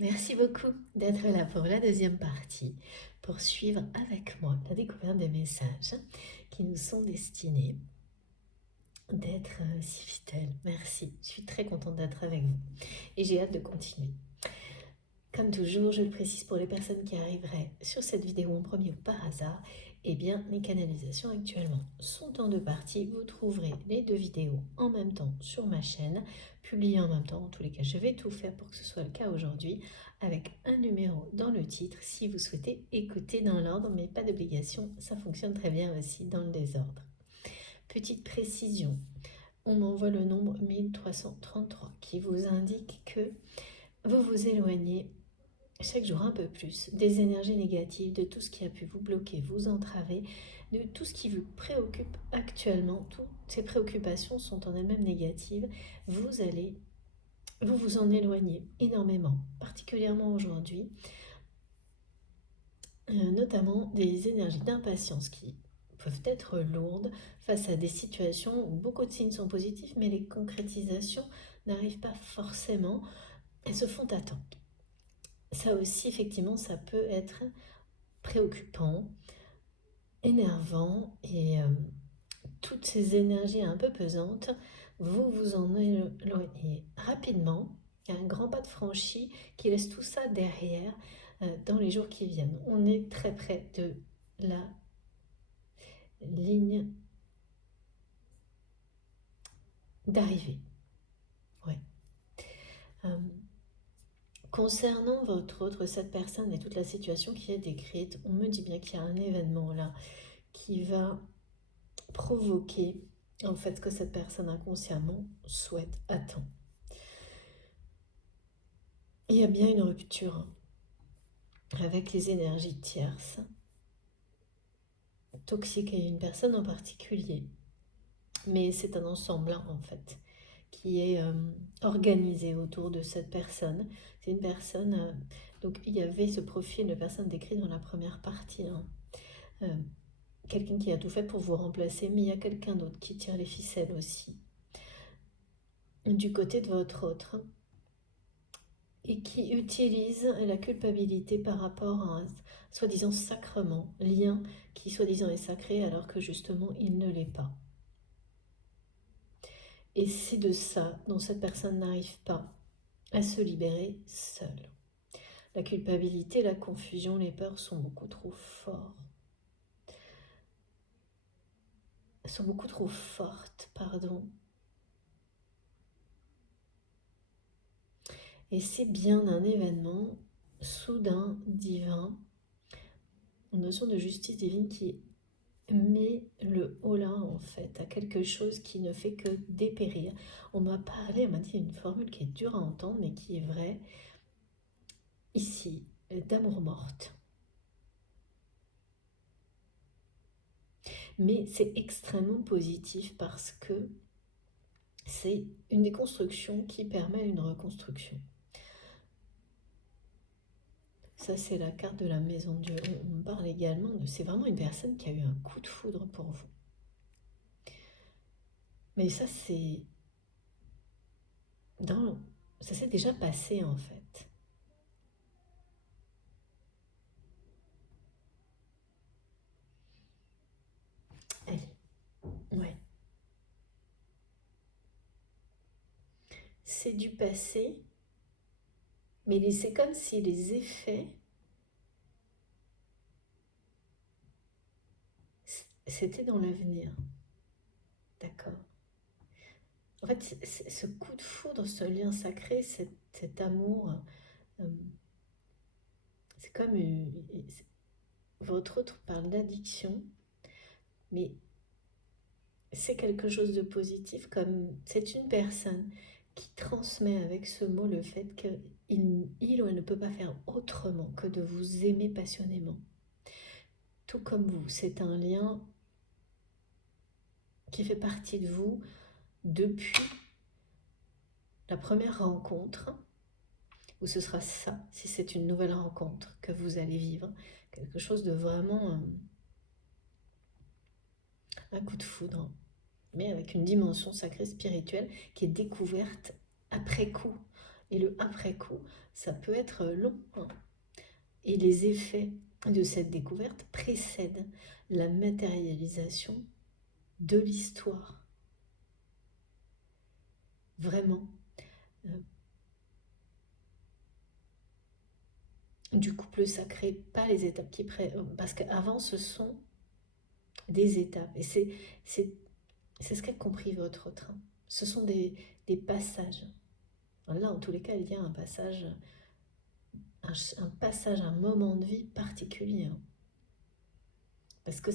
Merci beaucoup d'être là pour la deuxième partie, pour suivre avec moi la découverte des messages qui nous sont destinés, d'être si fidèles. Merci, je suis très contente d'être avec vous et j'ai hâte de continuer. Comme toujours, je le précise pour les personnes qui arriveraient sur cette vidéo en premier ou par hasard, eh bien, mes canalisations actuellement sont en deux parties. Vous trouverez les deux vidéos en même temps sur ma chaîne, publiées en même temps. En tous les cas, je vais tout faire pour que ce soit le cas aujourd'hui, avec un numéro dans le titre si vous souhaitez écouter dans l'ordre, mais pas d'obligation, ça fonctionne très bien aussi dans le désordre. Petite précision, on m'envoie le nombre 1333 qui vous indique que vous vous éloignez chaque jour un peu plus des énergies négatives, de tout ce qui a pu vous bloquer, vous entraver, de tout ce qui vous préoccupe actuellement. Toutes ces préoccupations sont en elles-mêmes négatives. Vous vous en éloigner énormément, particulièrement aujourd'hui, notamment des énergies d'impatience qui peuvent être lourdes face à des situations où beaucoup de signes sont positifs, mais les concrétisations n'arrivent pas forcément, elles se font attendre. Ça aussi, effectivement, ça peut être préoccupant, énervant et toutes ces énergies un peu pesantes, vous vous en éloignez rapidement. Il y a un grand pas de franchi qui laisse tout ça derrière dans les jours qui viennent. On est très près de la ligne d'arrivée. Ouais. Concernant cette personne et toute la situation qui est décrite, on me dit bien qu'il y a un événement là qui va provoquer en fait ce que cette personne inconsciemment souhaite, attend. Il y a bien une rupture avec les énergies tierces, toxiques et une personne en particulier. Mais c'est un ensemble en fait qui est organisé autour de cette personne. C'est une personne, donc il y avait ce profil de personne décrit dans la première partie, quelqu'un qui a tout fait pour vous remplacer, mais il y a quelqu'un d'autre qui tire les ficelles aussi, du côté de votre autre, et qui utilise la culpabilité par rapport à un soi-disant sacrement, lien qui soi-disant est sacré alors que justement il ne l'est pas. Et c'est de ça dont cette personne n'arrive pas à se libérer seule. La culpabilité, la confusion, les peurs sont beaucoup trop forts. Sont beaucoup trop fortes, pardon. Et c'est bien un événement soudain, divin, une notion de justice divine qui met le holà en fait à quelque chose qui ne fait que dépérir. On m'a dit une formule qui est dure à entendre mais qui est vraie ici, d'amour morte. Mais c'est extrêmement positif parce que c'est une déconstruction qui permet une reconstruction. Ça, c'est la carte de la maison de Dieu. On parle également de... C'est vraiment une personne qui a eu un coup de foudre pour vous. Mais ça, c'est... Ça s'est déjà passé, en fait. Allez, ouais. C'est du passé, mais c'est comme si les effets... C'était dans l'avenir. D'accord. En fait, ce coup de foudre, ce lien sacré, cet amour, c'est comme votre autre parle d'addiction, mais c'est quelque chose de positif, comme c'est une personne qui transmet avec ce mot le fait qu'il ou elle ne peut pas faire autrement que de vous aimer passionnément. Tout comme vous, c'est un lien qui fait partie de vous depuis la première rencontre, ou ce sera ça, si c'est une nouvelle rencontre que vous allez vivre, quelque chose de vraiment un coup de foudre, mais avec une dimension sacrée spirituelle qui est découverte après coup. Et le après-coup, ça peut être long, hein. Et les effets de cette découverte précèdent la matérialisation de l'histoire. Vraiment. Du couple sacré, pas les étapes qui parce qu'avant ce sont des étapes. Et c'est ce qu'a compris votre autre. Ce sont des passages. Là, en tous les cas, il y a un passage, un moment de vie particulier. Parce que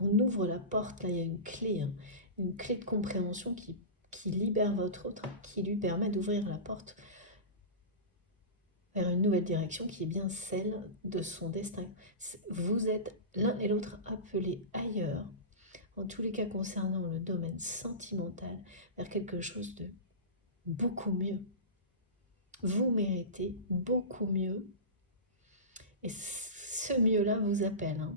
on ouvre la porte, là, il y a une clé de compréhension qui libère votre autre, qui lui permet d'ouvrir la porte vers une nouvelle direction qui est bien celle de son destin. Vous êtes l'un et l'autre appelés ailleurs, en tous les cas concernant le domaine sentimental, vers quelque chose de beaucoup mieux. Vous méritez beaucoup mieux. Et ce mieux-là vous appelle. Hein.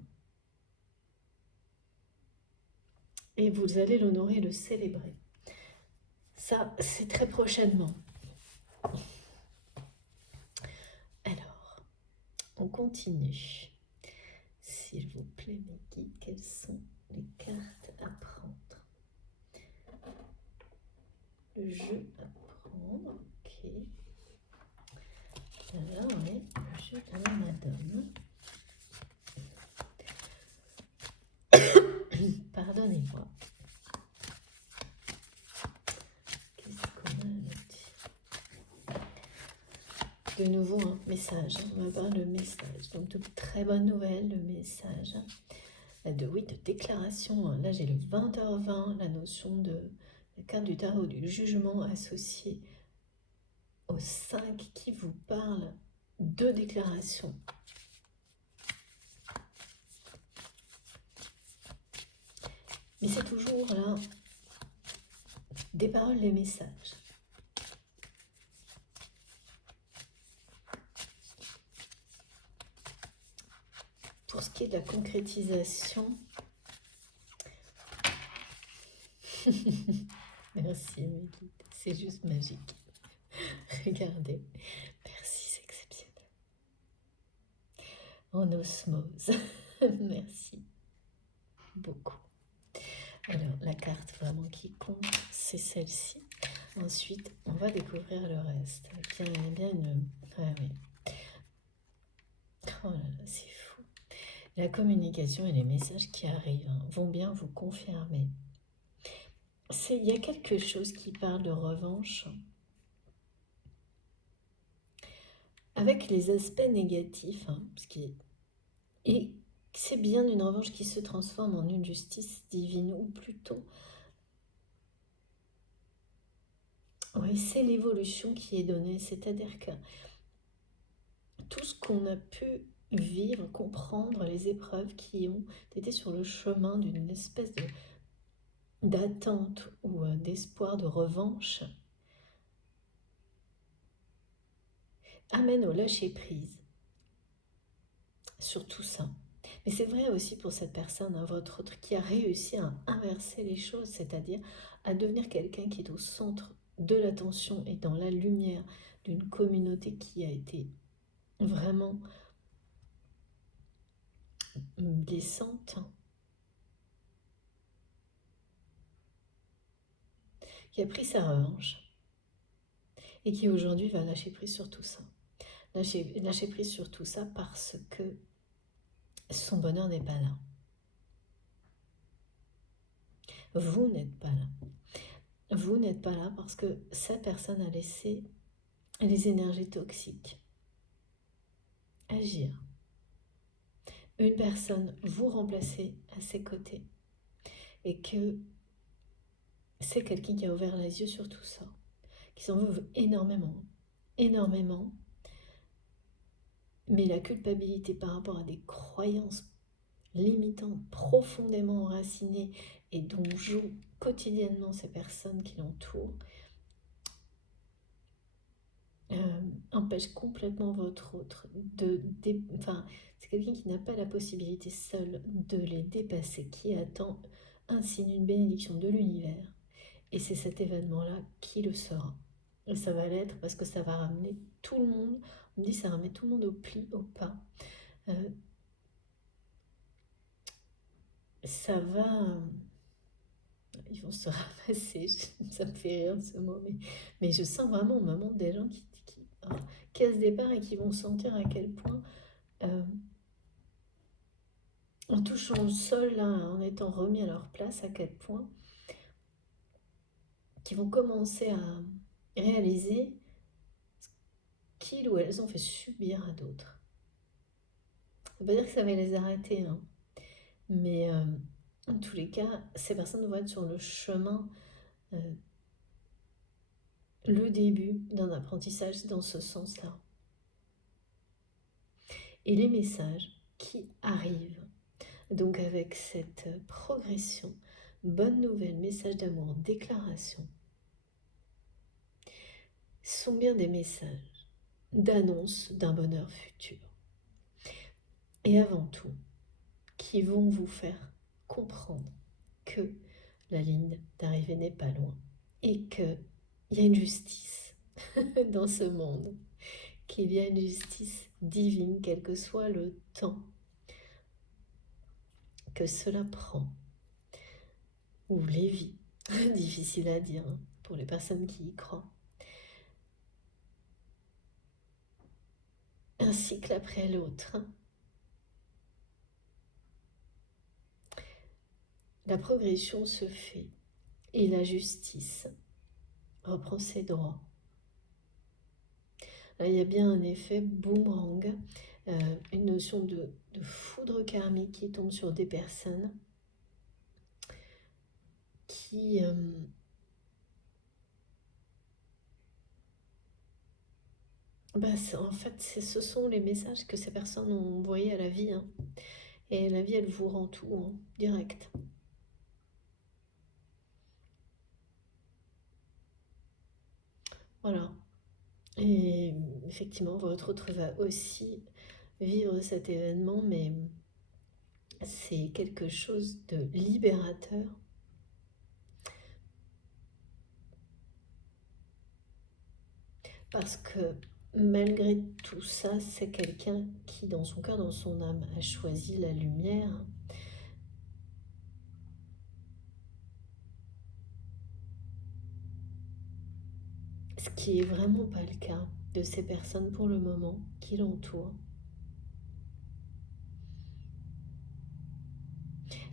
Et vous allez l'honorer, le célébrer. Ça, c'est très prochainement. Alors, on continue. S'il vous plaît, mes guides, quelles sont les cartes à prendre? Le jeu à prendre, ok. Alors, on est le jeu à la madone. Pardonnez-moi. Qu'est-ce qu'on a là? De nouveau, un message. On va voir le message. Donc, de très bonnes nouvelles, le message. De déclaration. Là, j'ai le 20h20, la notion de la carte du tarot du jugement associée au 5 qui vous parle de déclaration. Mais c'est toujours là des paroles, des messages. Pour ce qui est de la concrétisation, merci mes guides, c'est juste magique. Regardez, merci, c'est exceptionnel. En osmose, merci beaucoup. Alors, la carte vraiment qui compte, c'est celle-ci. Ensuite, on va découvrir le reste. Il y a bien une... Ah oui. Oh là là, c'est fou. La communication et les messages qui arrivent vont bien vous confirmer. Il y a quelque chose qui parle de revanche avec les aspects négatifs, et c'est bien une revanche qui se transforme en une justice divine, ou plutôt, oui, c'est l'évolution qui est donnée, c'est-à-dire que tout ce qu'on a pu vivre, comprendre, les épreuves qui ont été sur le chemin d'une espèce d'attente ou d'espoir de revanche, amène au lâcher-prise sur tout ça. Mais c'est vrai aussi pour cette personne, votre autre, qui a réussi à inverser les choses, c'est-à-dire à devenir quelqu'un qui est au centre de l'attention et dans la lumière d'une communauté qui a été vraiment blessante, qui a pris sa revanche et qui aujourd'hui va lâcher prise sur tout ça. Lâcher prise sur tout ça parce que son bonheur n'est pas là. Vous n'êtes pas là. Vous n'êtes pas là parce que cette personne a laissé les énergies toxiques agir. Une personne vous remplacer à ses côtés et que c'est quelqu'un qui a ouvert les yeux sur tout ça, qui s'en veut énormément, énormément, mais la culpabilité par rapport à des croyances limitantes, profondément enracinées et dont jouent quotidiennement ces personnes qui l'entourent, empêche complètement votre autre c'est quelqu'un qui n'a pas la possibilité seul de les dépasser, qui attend un signe, une bénédiction de l'univers, et c'est cet événement-là qui le sera. Et ça va l'être parce que ça va ramener tout le monde. On me dit ça ramène tout le monde au pli, au pas. Ça va... ils vont se ramasser, ça me fait rire ce mot, mais je sens vraiment au moment des gens qui cassent des parts et qui vont sentir à quel point, en touchant le sol, là, en étant remis à leur place, à quel point, qu'ils vont commencer à réaliser qu'ils ou elles ont fait subir à d'autres. Ça veut pas dire que ça va les arrêter, hein. Mais en tous les cas, ces personnes vont être sur le chemin, le début d'un apprentissage dans ce sens-là. Et les messages qui arrivent, donc avec cette progression, bonne nouvelle, message d'amour, déclaration, sont bien des messages d'annonce d'un bonheur futur. Et avant tout, qui vont vous faire comprendre que la ligne d'arrivée n'est pas loin et qu'il y a une justice dans ce monde, qu'il y a une justice divine, quel que soit le temps que cela prend, ou les vies, difficile à dire pour les personnes qui y croient. Un cycle après l'autre. La progression se fait et la justice reprend ses droits. Là, il y a bien un effet boomerang, une notion de foudre karmique qui tombe sur des personnes qui en fait, ce sont les messages que ces personnes ont envoyés à la vie, hein. Et la vie, elle vous rend tout, hein, direct. Voilà. Et effectivement, votre autre va aussi vivre cet événement, mais c'est quelque chose de libérateur. Parce que malgré tout ça, c'est quelqu'un qui, dans son cœur, dans son âme, a choisi la lumière. Ce qui est vraiment pas le cas de ces personnes pour le moment qui l'entourent.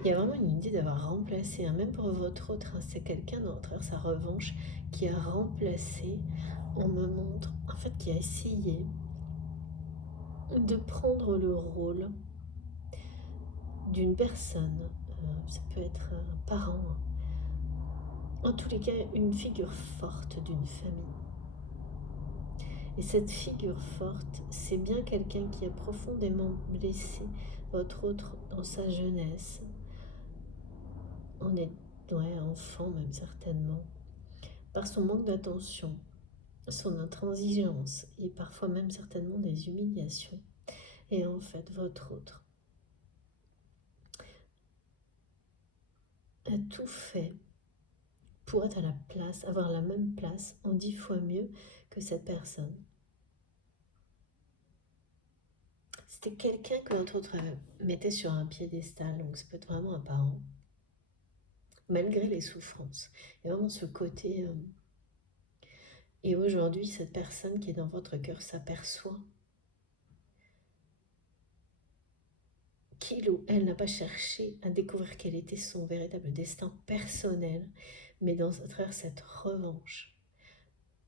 Il y a vraiment une idée d'avoir remplacé, hein, même pour votre autre, hein, c'est quelqu'un dans sa revanche qui a remplacé, on me montre, en fait, qui a essayé de prendre le rôle d'une personne, ça peut être un parent, en tous les cas une figure forte d'une famille. Et cette figure forte, c'est bien quelqu'un qui a profondément blessé votre autre dans sa jeunesse, en est enfant même certainement, par son manque d'attention, son intransigeance et parfois même certainement des humiliations. Et en fait, votre autre a tout fait pour être à la place, avoir la même place en 10 fois mieux que cette personne. C'était quelqu'un que votre autre mettait sur un piédestal, donc ça peut être vraiment un parent, malgré les souffrances. Il y a vraiment ce côté... et aujourd'hui, cette personne qui est dans votre cœur s'aperçoit qu'il ou elle n'a pas cherché à découvrir quel était son véritable destin personnel, mais à travers cette revanche,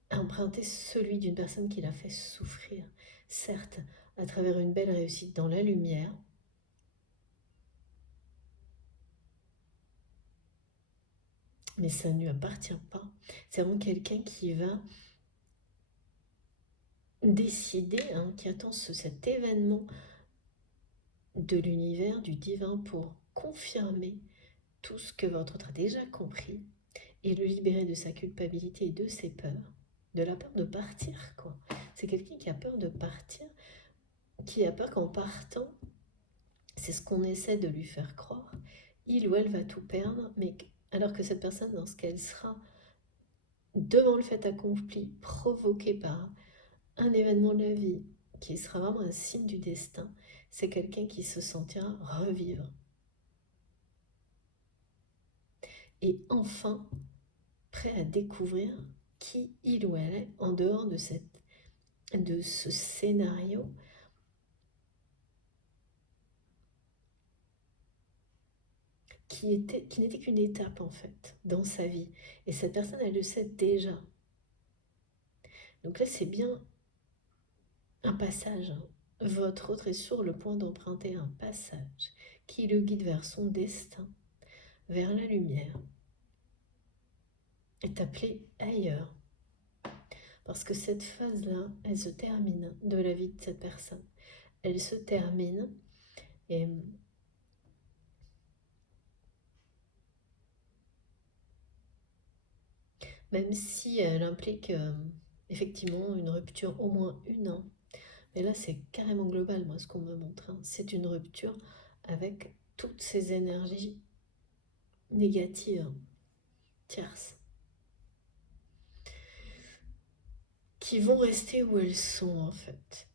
à emprunter celui d'une personne qui l'a fait souffrir, certes, à travers une belle réussite dans la lumière, mais ça ne lui appartient pas. C'est vraiment quelqu'un qui va décider, hein, qui attend cet événement de l'univers, du divin, pour confirmer tout ce que votre autre a déjà compris et le libérer de sa culpabilité et de ses peurs, de la peur de partir, quoi. C'est quelqu'un qui a peur de partir, qui a peur qu'en partant, c'est ce qu'on essaie de lui faire croire, il ou elle va tout perdre, mais alors que cette personne, dans ce qu'elle sera, devant le fait accompli, provoqué par un événement de la vie qui sera vraiment un signe du destin, c'est quelqu'un qui se sentira revivre. Et enfin, prêt à découvrir qui il ou elle est en dehors de ce scénario qui n'était qu'une étape en fait dans sa vie. Et cette personne, elle le sait déjà. Donc là, c'est bien un passage. Votre autre est sur le point d'emprunter un passage qui le guide vers son destin, vers la lumière, est appelé ailleurs. Parce que cette phase-là, elle se termine de la vie de cette personne. Elle se termine et même si elle implique effectivement une rupture, au moins une, hein. Mais là, c'est carrément global, moi, ce qu'on me montre, hein. C'est une rupture avec toutes ces énergies négatives, tierces, qui vont rester où elles sont, en fait.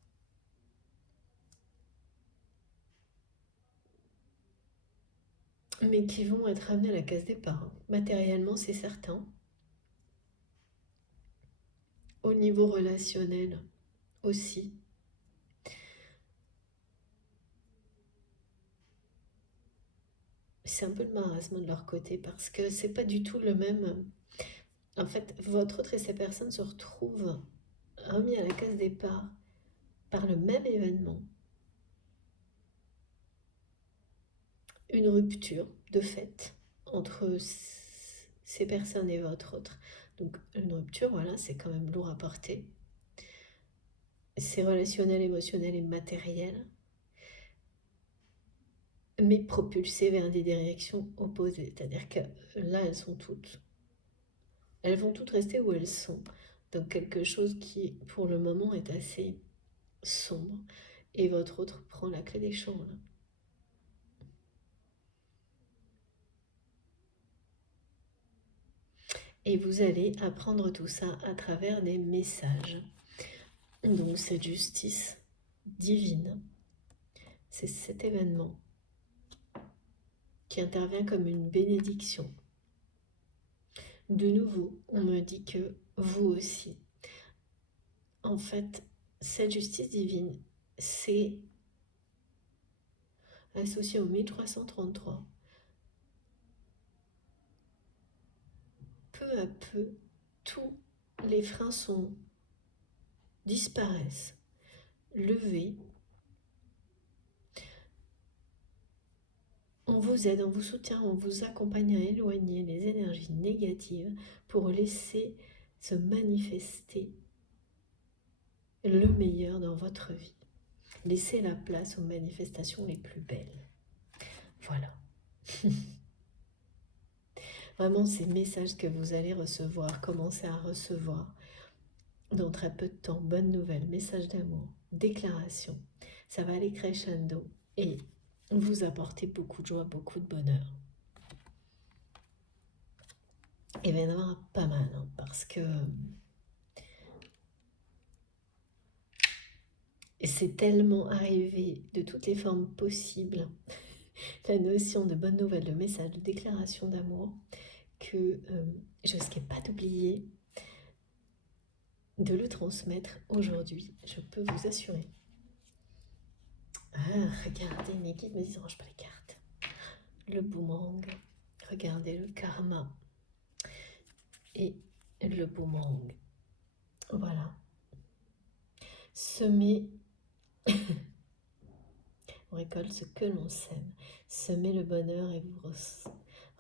Mais qui vont être amenées à la case départ, hein. Matériellement, c'est certain. Au niveau relationnel aussi. C'est un peu le marasme de leur côté parce que c'est pas du tout le même. En fait, votre autre et ces personnes se retrouvent remis à la case départ par le même événement, une rupture de fait entre ces personnes et votre autre. Donc une rupture, voilà, c'est quand même lourd à porter. C'est relationnel, émotionnel et matériel, mais propulsé vers des directions opposées. C'est-à-dire que là, elles vont toutes rester où elles sont. Donc quelque chose qui, pour le moment, est assez sombre. Et votre autre prend la clé des champs, là. Et vous allez apprendre tout ça à travers des messages. Donc cette justice divine, c'est cet événement qui intervient comme une bénédiction. De nouveau, on me dit que vous aussi, en fait, cette justice divine, c'est associé au 1333. Peu à peu, tous les freins disparaissent, levés. On vous aide, on vous soutient, on vous accompagne à éloigner les énergies négatives pour laisser se manifester le meilleur dans votre vie. Laissez la place aux manifestations les plus belles. Voilà. Vraiment, ces messages que vous allez recevoir, commencer à recevoir dans très peu de temps. Bonne nouvelle, message d'amour, déclaration. Ça va aller crescendo et vous apporter beaucoup de joie, beaucoup de bonheur. Et bien, il y en aura pas mal, hein, parce que c'est tellement arrivé de toutes les formes possibles, la notion de bonne nouvelle, de message, de déclaration d'amour, que je ne risquais pas d'oublier de le transmettre aujourd'hui, je peux vous assurer. Ah, regardez, mes guides me disent, range pas les cartes. Le boomerang, regardez le karma et le boomerang. Voilà. Semer, on récolte ce que l'on sème. Semez le bonheur et vous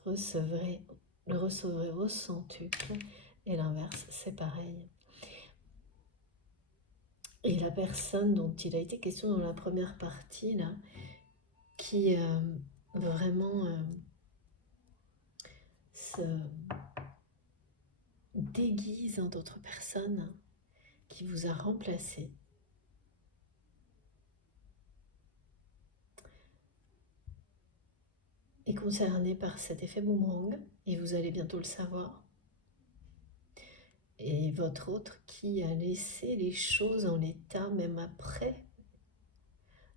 recevrez au centuple. Et l'inverse, c'est pareil. Et la personne dont il a été question dans la première partie, là, qui vraiment se déguise en d'autres personnes, qui vous a remplacé, est concerné par cet effet boomerang, et vous allez bientôt le savoir. et votre autre qui a laissé les choses en l'état, même après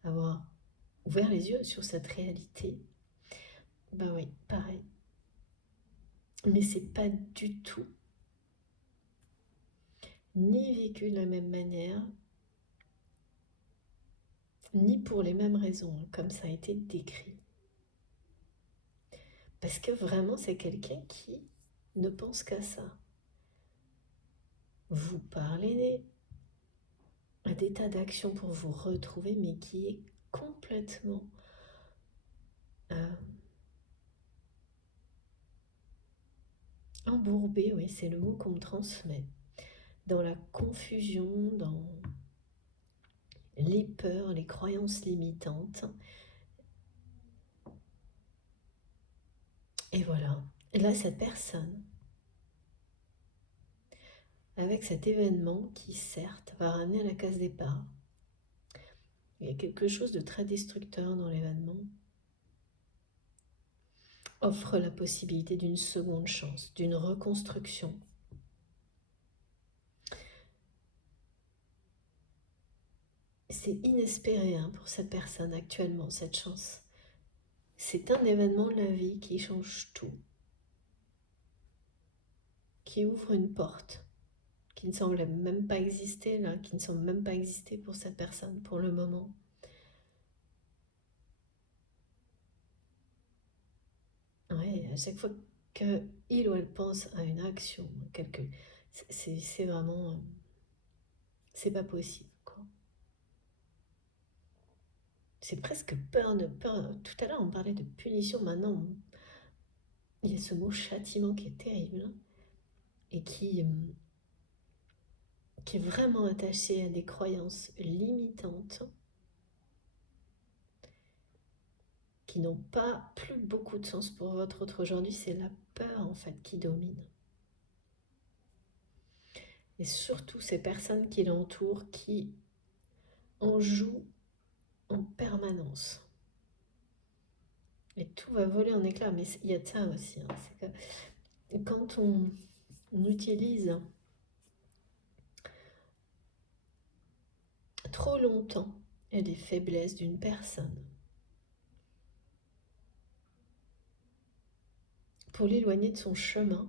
avoir ouvert les yeux sur cette réalité. Ben oui, pareil. Mais c'est pas du tout ni vécu de la même manière, ni pour les mêmes raisons, comme ça a été décrit. Parce que vraiment, c'est quelqu'un qui ne pense qu'à ça. Vous parlez à des tas d'actions pour vous retrouver, mais qui est complètement embourbé, oui, c'est le mot qu'on me transmet, dans la confusion, dans les peurs, les croyances limitantes. Et voilà. Et là, cette personne, avec cet événement qui, certes, va ramener à la case départ, il y a quelque chose de très destructeur dans l'événement, offre la possibilité d'une seconde chance, d'une reconstruction. C'est inespéré pour cette personne actuellement, cette chance. C'est un événement de la vie qui change tout, qui ouvre une porte, qui ne semble même pas exister là, qui ne semble même pas exister pour cette personne pour le moment. Ouais, à chaque fois qu'il ou elle pense à une action, c'est vraiment, c'est pas possible, quoi. C'est presque peur de peur. Tout à l'heure, on parlait de punition. Maintenant, il y a ce mot châtiment qui est terrible et qui est vraiment attaché à des croyances limitantes qui n'ont pas plus beaucoup de sens pour votre autre aujourd'hui. C'est la peur, en fait, qui domine. Et surtout ces personnes qui l'entourent, qui en jouent en permanence. Et tout va voler en éclats. Mais il y a de ça aussi. C'est que quand on utilise trop longtemps les faiblesses d'une personne pour l'éloigner de son chemin,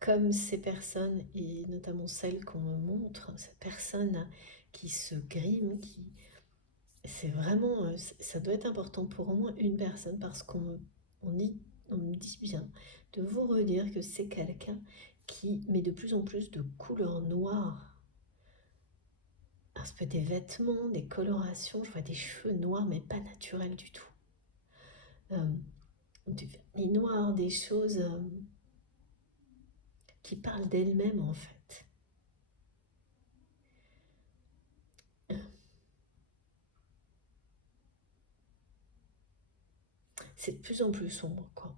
comme ces personnes, et notamment celles qu'on me montre, ces personnes qui se griment, c'est vraiment, ça doit être important pour au moins une personne, parce on me dit bien de vous redire que c'est quelqu'un qui met de plus en plus de couleurs noires. Un peu des vêtements, des colorations, je vois des cheveux noirs, mais pas naturels du tout. Du vernis noir, des choses qui parlent d'elle-même en fait. C'est de plus en plus sombre, quoi.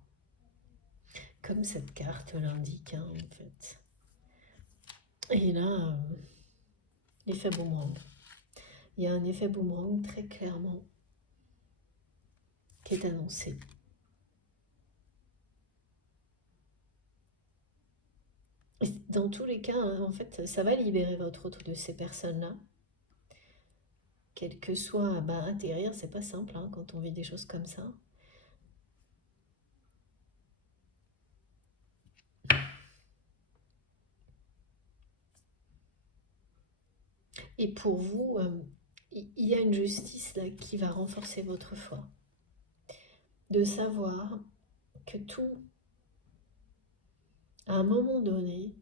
Comme cette carte l'indique, en fait. Et là, l'effet boomerang. Il y a un effet boomerang très clairement qui est annoncé. Et dans tous les cas, en fait, ça va libérer votre autre de ces personnes-là. Quel que soit, atterrir, c'est pas simple quand on vit des choses comme ça. Et pour vous, il y a une justice là qui va renforcer votre foi. De savoir que tout, à un moment donné,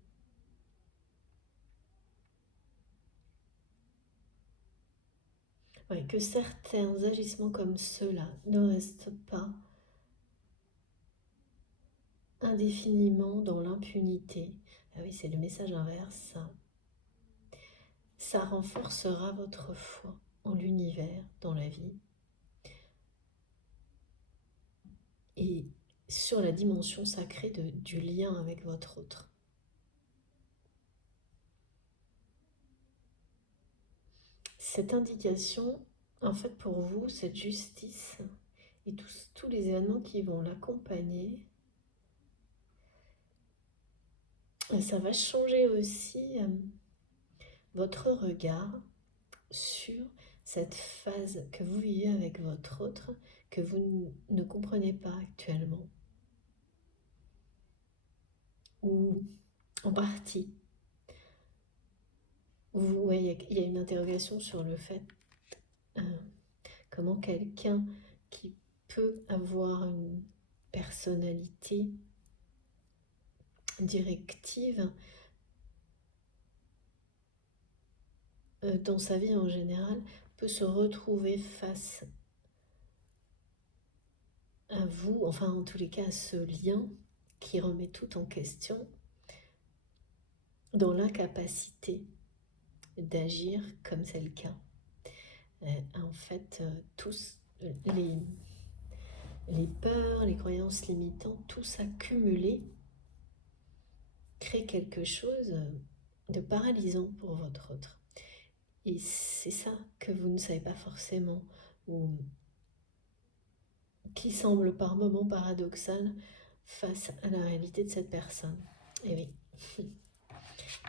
que certains agissements comme ceux-là ne restent pas indéfiniment dans l'impunité. Ah oui, c'est le message inverse, ça. Ça renforcera votre foi en l'univers, dans la vie. Et sur la dimension sacrée du lien avec votre autre. Cette indication, en fait, pour vous, cette justice et tous les événements qui vont l'accompagner, Ça va changer aussi votre regard sur cette phase que vous vivez avec votre autre, que vous ne comprenez pas actuellement, ou en partie. Vous voyez, il y a une interrogation sur le fait comment quelqu'un qui peut avoir une personnalité directive dans sa vie en général peut se retrouver face à vous, enfin en tous les cas à ce lien qui remet tout en question dans l'incapacité d'agir comme c'est le cas. En fait, tous les peurs, les croyances limitantes, tout s'accumuler crée quelque chose de paralysant pour votre autre. Et c'est ça que vous ne savez pas forcément, ou qui semble par moments paradoxal face à la réalité de cette personne. Et oui,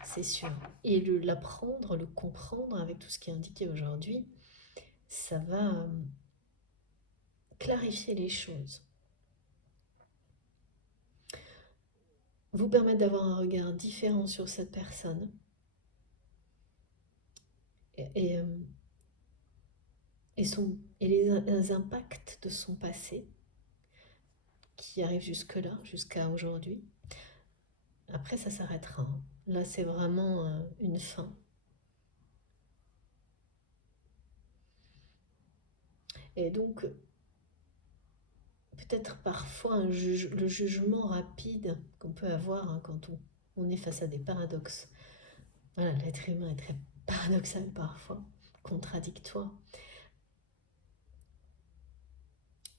c'est sûr. Et l'apprendre, le comprendre avec tout ce qui est indiqué aujourd'hui, ça va clarifier les choses. Vous permettre d'avoir un regard différent sur cette personne. Et les impacts de son passé qui arrivent jusque-là, jusqu'à aujourd'hui. Après, ça s'arrêtera. Là, c'est vraiment une fin. Et donc, peut-être parfois le jugement rapide qu'on peut avoir quand on est face à des paradoxes. Voilà, l'être humain est très paradoxal parfois, contradictoire.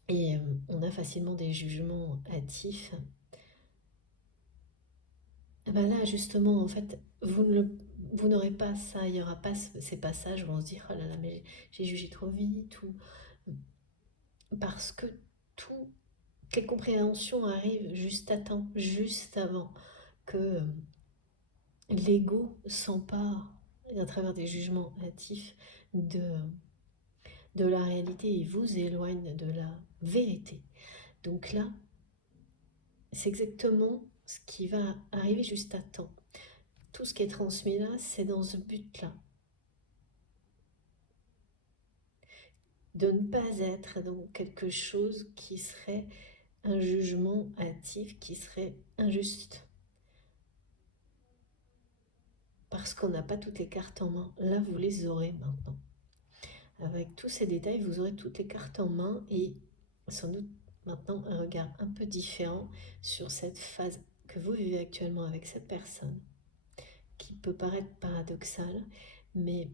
Et on a facilement des jugements hâtifs. Et ben là, justement, en fait, vous n'aurez pas ça, il n'y aura pas ces passages où on se dit oh là là, mais j'ai jugé trop vite, ou parce que toutes les compréhensions arrivent juste à temps, juste avant que l'ego s'empare à travers des jugements hâtifs de la réalité et vous éloigne de la vérité. Donc là, c'est exactement ce qui va arriver juste à temps. Tout ce qui est transmis là, c'est dans ce but-là. De ne pas être dans quelque chose qui serait un jugement hâtif, qui serait injuste. Parce qu'on n'a pas toutes les cartes en main. Là, vous les aurez maintenant. Avec tous ces détails, vous aurez toutes les cartes en main et sans doute maintenant un regard un peu différent sur cette phase que vous vivez actuellement avec cette personne, qui peut paraître paradoxale, mais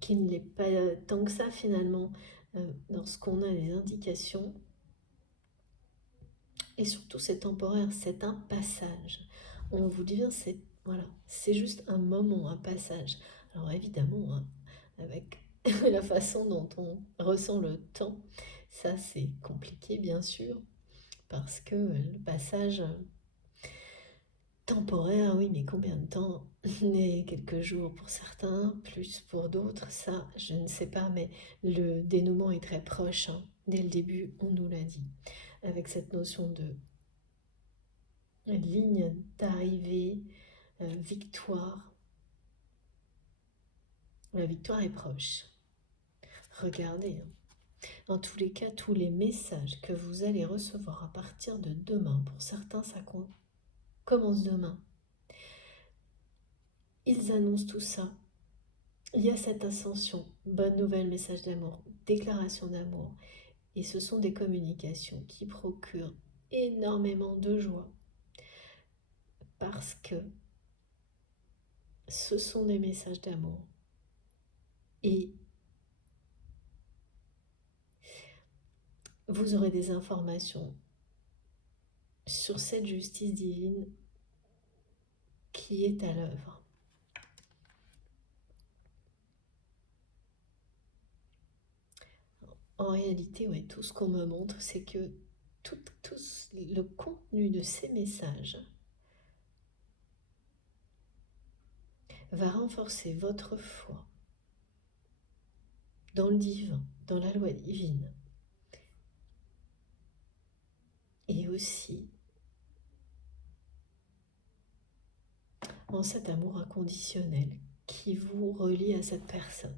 qui ne l'est pas tant que ça finalement, lorsqu'on a des indications. Et surtout c'est temporaire, c'est un passage. On vous dit bien, c'est juste un moment, un passage. Alors évidemment, hein, avec la façon dont on ressent le temps, ça c'est compliqué bien sûr, parce que le passage temporaire, oui, mais combien de temps? Et quelques jours pour certains, plus pour d'autres, ça je ne sais pas, mais le dénouement est très proche, hein. Dès le début, on nous l'a dit, avec cette notion de ligne d'arrivée, victoire. La victoire est proche. Regardez, hein. Dans tous les cas, tous les messages que vous allez recevoir à partir de demain, pour certains ça commence demain, ils annoncent tout ça. Il y a cette ascension, bonne nouvelle, message d'amour, déclaration d'amour. Et ce sont des communications qui procurent énormément de joie. Parce que ce sont des messages d'amour. Et vous aurez des informations sur cette justice divine qui est à l'œuvre. En réalité, ouais, tout ce qu'on me montre, c'est que toute tout le contenu de ces messages va renforcer votre foi dans le divin, dans la loi divine, et aussi en cet amour inconditionnel qui vous relie à cette personne.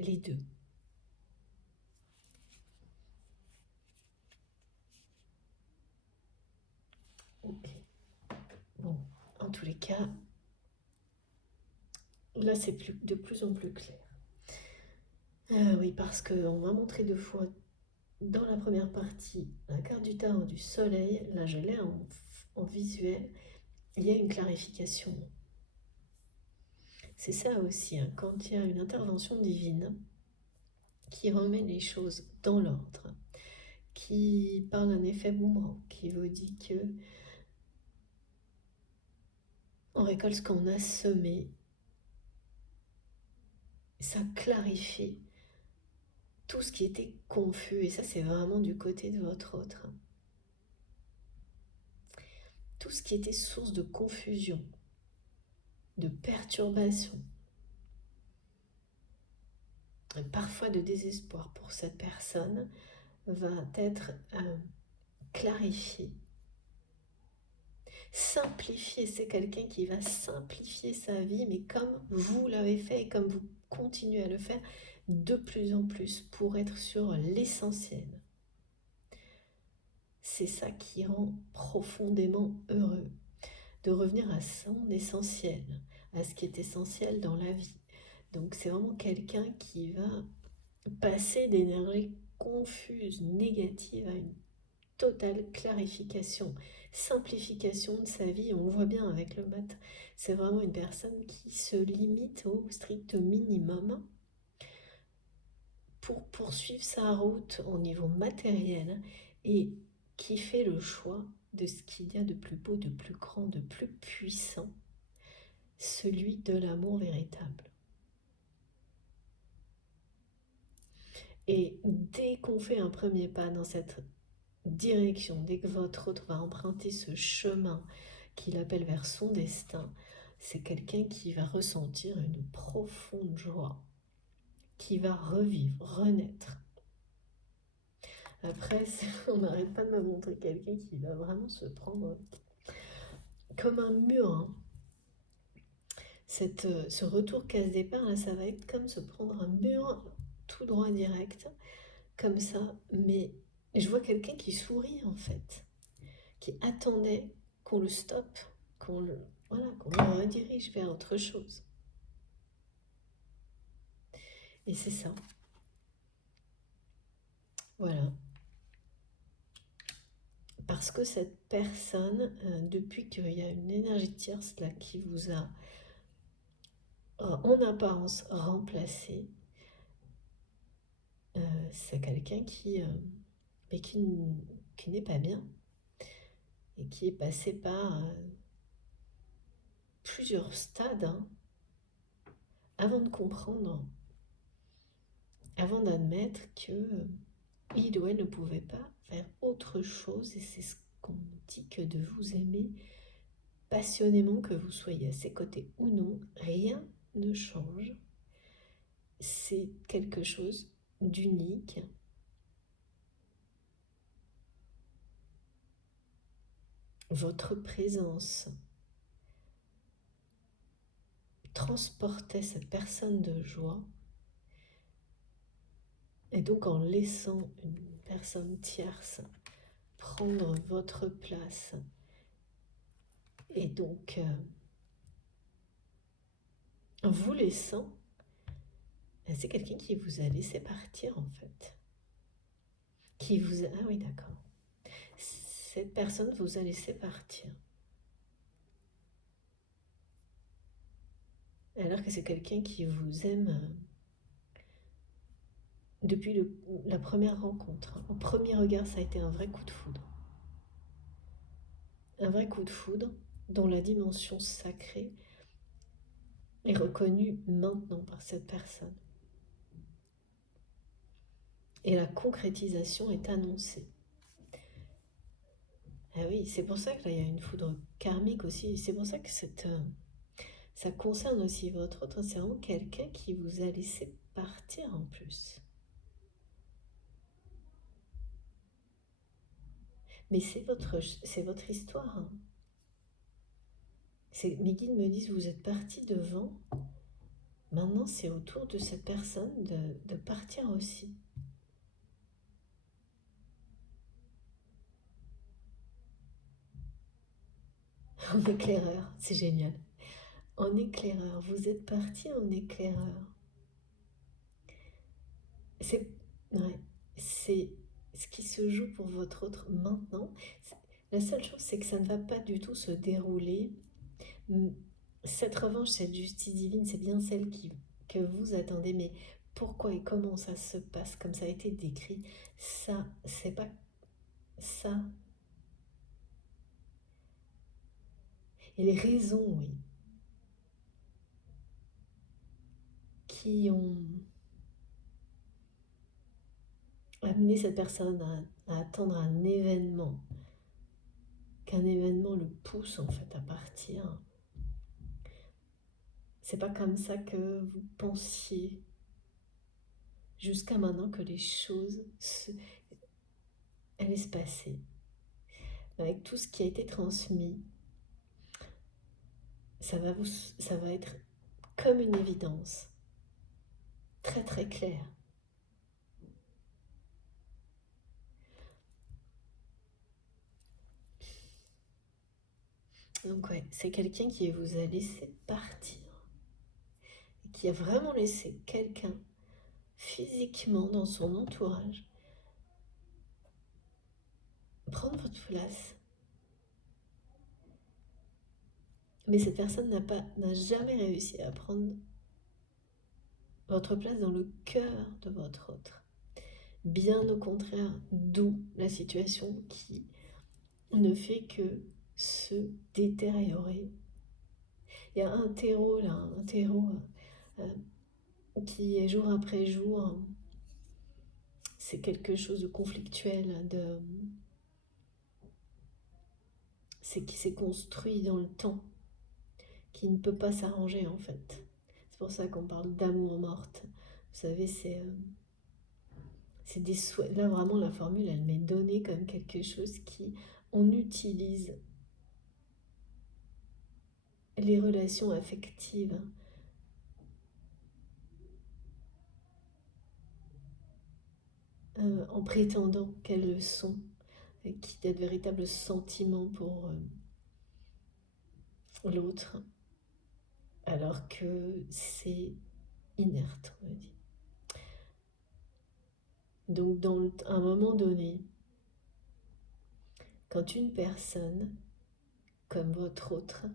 Les deux. Ok. Bon, en tous les cas, là c'est de plus en plus clair. Oui, parce qu'on m'a montré 2 fois dans la première partie la carte du tarot du soleil. Là je l'ai en visuel. Il y a une clarification. C'est ça aussi, hein, quand il y a une intervention divine qui remet les choses dans l'ordre, qui parle d'un effet boomerang, qui vous dit que on récolte ce qu'on a semé, ça clarifie tout ce qui était confus, et ça c'est vraiment du côté de votre autre. Tout ce qui était source de confusion, de perturbation, parfois de désespoir pour cette personne, va être clarifié. Simplifier, c'est quelqu'un qui va simplifier sa vie, mais comme vous l'avez fait et comme vous continuez à le faire de plus en plus pour être sur l'essentiel. C'est ça qui rend profondément heureux, de revenir à son essentiel, à ce qui est essentiel dans la vie. Donc c'est vraiment quelqu'un qui va passer d'énergie confuse, négative à une totale clarification, simplification de sa vie. On le voit bien avec le mat. C'est vraiment une personne qui se limite au strict minimum pour poursuivre sa route au niveau matériel et qui fait le choix de ce qu'il y a de plus beau, de plus grand, de plus puissant, celui de l'amour véritable. Et dès qu'on fait un premier pas dans cette direction, dès que votre autre va emprunter ce chemin qu'il appelle vers son destin, c'est quelqu'un qui va ressentir une profonde joie, qui va revivre, renaître. Après, on n'arrête pas de me montrer quelqu'un qui va vraiment se prendre comme un mur. Hein. Ce retour casse départ, là, ça va être comme se prendre un mur tout droit direct, comme ça. Mais je vois quelqu'un qui sourit en fait, qui attendait qu'on le stoppe, qu'on le redirige vers autre chose. Et c'est ça. Voilà. Parce que cette personne, depuis qu'il y a une énergie tierce là qui vous a en apparence remplacé, c'est quelqu'un qui n'est pas bien et qui est passé par plusieurs stades avant de comprendre, avant d'admettre que il ou elle ne pouvait pas faire autre chose, et c'est ce qu'on dit, que de vous aimer passionnément, que vous soyez à ses côtés ou non, rien ne change. C'est quelque chose d'unique. Votre présence transportait cette personne de joie, et donc en laissant une personne tierce prendre votre place, et donc vous laissant, c'est quelqu'un qui vous a laissé partir en fait. Ah oui, d'accord. Cette personne vous a laissé partir. Alors que c'est quelqu'un qui vous aime depuis la première rencontre. Au premier regard, ça a été un vrai coup de foudre. Un vrai coup de foudre dont la dimension sacrée est reconnue maintenant par cette personne. Et la concrétisation est annoncée. Ah oui, c'est pour ça que là, il y a une foudre karmique aussi. C'est pour ça que ça concerne aussi votre autre. C'est vraiment quelqu'un qui vous a laissé partir en plus. Mais c'est votre histoire. Hein. Mes guides me disent, vous êtes parti devant. Maintenant, c'est au tour de cette personne de partir aussi. En éclaireur, c'est génial. En éclaireur, vous êtes parti en éclaireur. C'est ouais, c'est ce qui se joue pour votre autre maintenant. La seule chose, c'est que ça ne va pas du tout se dérouler. Cette revanche, cette justice divine, c'est bien celle que vous attendez, mais pourquoi et comment ça se passe, comme ça a été décrit, ça, c'est pas ça. Et les raisons, oui, qui ont amené cette personne à attendre un événement, qu'un événement le pousse en fait à partir. C'est pas comme ça que vous pensiez jusqu'à maintenant que les choses allaient se passer. Avec tout ce qui a été transmis, ça va être comme une évidence, très très claire. Donc ouais, c'est quelqu'un qui vous a laissé partir, qui a vraiment laissé quelqu'un physiquement dans son entourage prendre votre place. Mais cette personne n'a jamais réussi à prendre votre place dans le cœur de votre autre. Bien au contraire, d'où la situation qui ne fait que se détériorer. Il y a un terreau là, un terreau qui est jour après jour, c'est quelque chose de conflictuel, c'est qui s'est construit dans le temps, qui ne peut pas s'arranger en fait. C'est pour ça qu'on parle d'amour morte. Vous savez, c'est des souhaits. Là vraiment la formule, elle m'est donnée comme quelque chose qui, on utilise les relations affectives en prétendant qu'elles le sont, et qu'il y a de véritables sentiments pour l'autre, alors que c'est inerte, on me dit. Donc, à un moment donné, quand une personne, comme votre autre,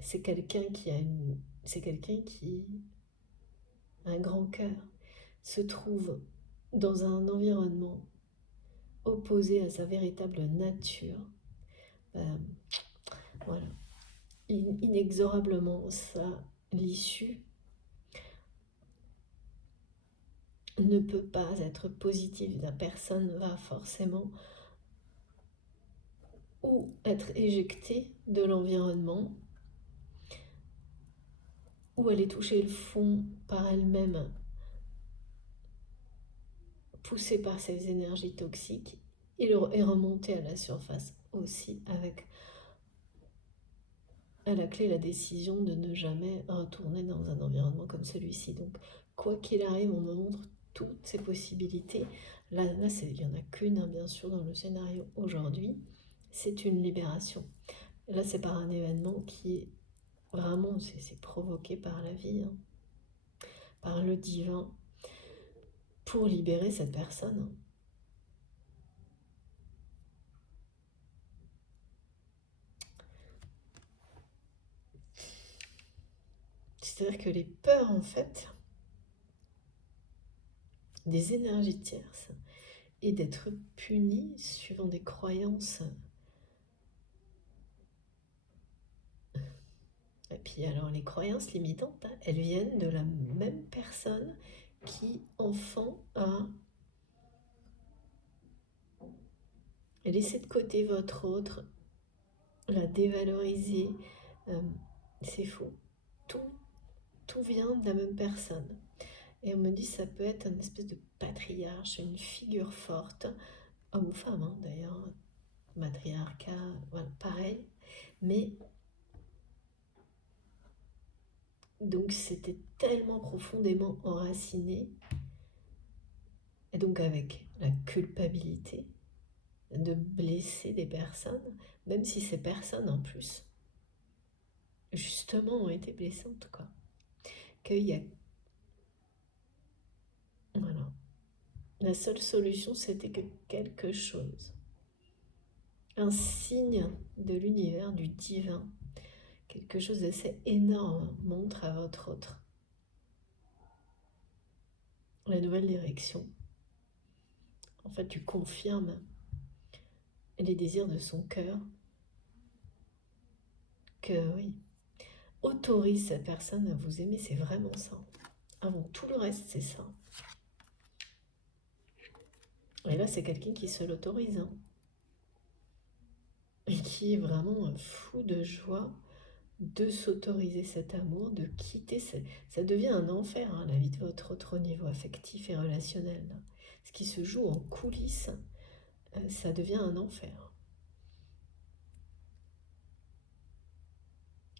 c'est quelqu'un qui a un grand cœur, se trouve dans un environnement opposé à sa véritable nature, ben, voilà, inexorablement, l'issue ne peut pas être positive. La personne va forcément ou être éjectée de l'environnement, ou aller toucher le fond par elle-même, poussée par ces énergies toxiques, et remonter à la surface aussi, avec à la clé la décision de ne jamais retourner dans un environnement comme celui-ci. Donc, quoi qu'il arrive, on me montre toutes ces possibilités. Là il n'y en a qu'une, hein, bien sûr, dans le scénario aujourd'hui. C'est une libération. Là, c'est par un événement qui est vraiment, c'est provoqué par la vie, hein, par le divin, pour libérer cette personne. C'est-à-dire que les peurs, en fait, des énergies tierces, et d'être puni suivant des croyances. Et puis alors les croyances limitantes, hein, elles viennent de la même personne qui, enfant, a laisser de côté votre autre, la dévaloriser, c'est faux. Tout vient de la même personne. Et on me dit ça peut être une espèce de patriarche, une figure forte, homme ou femme d'ailleurs, matriarcat, voilà, pareil. Mais donc c'était tellement profondément enraciné, et donc avec la culpabilité de blesser des personnes, même si ces personnes en plus, justement, ont été blessantes, quoi. Qu'il y a... Voilà. La seule solution, c'était que quelque chose, un signe de l'univers, du divin, quelque chose d'assez énorme montre à votre autre la nouvelle direction. En fait, tu confirmes les désirs de son cœur, que oui, autorise cette personne à vous aimer, c'est vraiment ça. Avant tout le reste, c'est ça. Et là, c'est quelqu'un qui se l'autorise, et qui est vraiment fou de joie de s'autoriser cet amour, de quitter. Ça devient un enfer, la vie de votre autre au niveau affectif et relationnel. Ce qui se joue en coulisses, ça devient un enfer.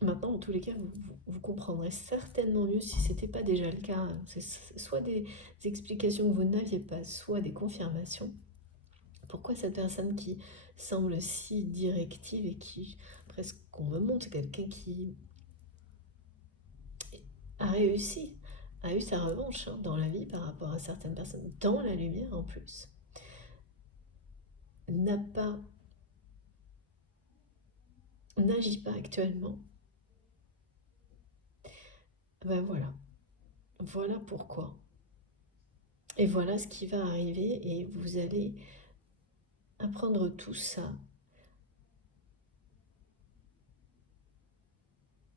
Maintenant, en tous les cas, vous comprendrez certainement mieux si ce n'était pas déjà le cas. C'est soit des explications que vous n'aviez pas, soit des confirmations. Pourquoi cette personne qui semble si directive et qui, presque qu'on me montre, quelqu'un qui a réussi, a eu sa revanche dans la vie par rapport à certaines personnes, dans la lumière en plus, n'agit pas actuellement. Ben voilà pourquoi. Et voilà ce qui va arriver, et vous allez apprendre tout ça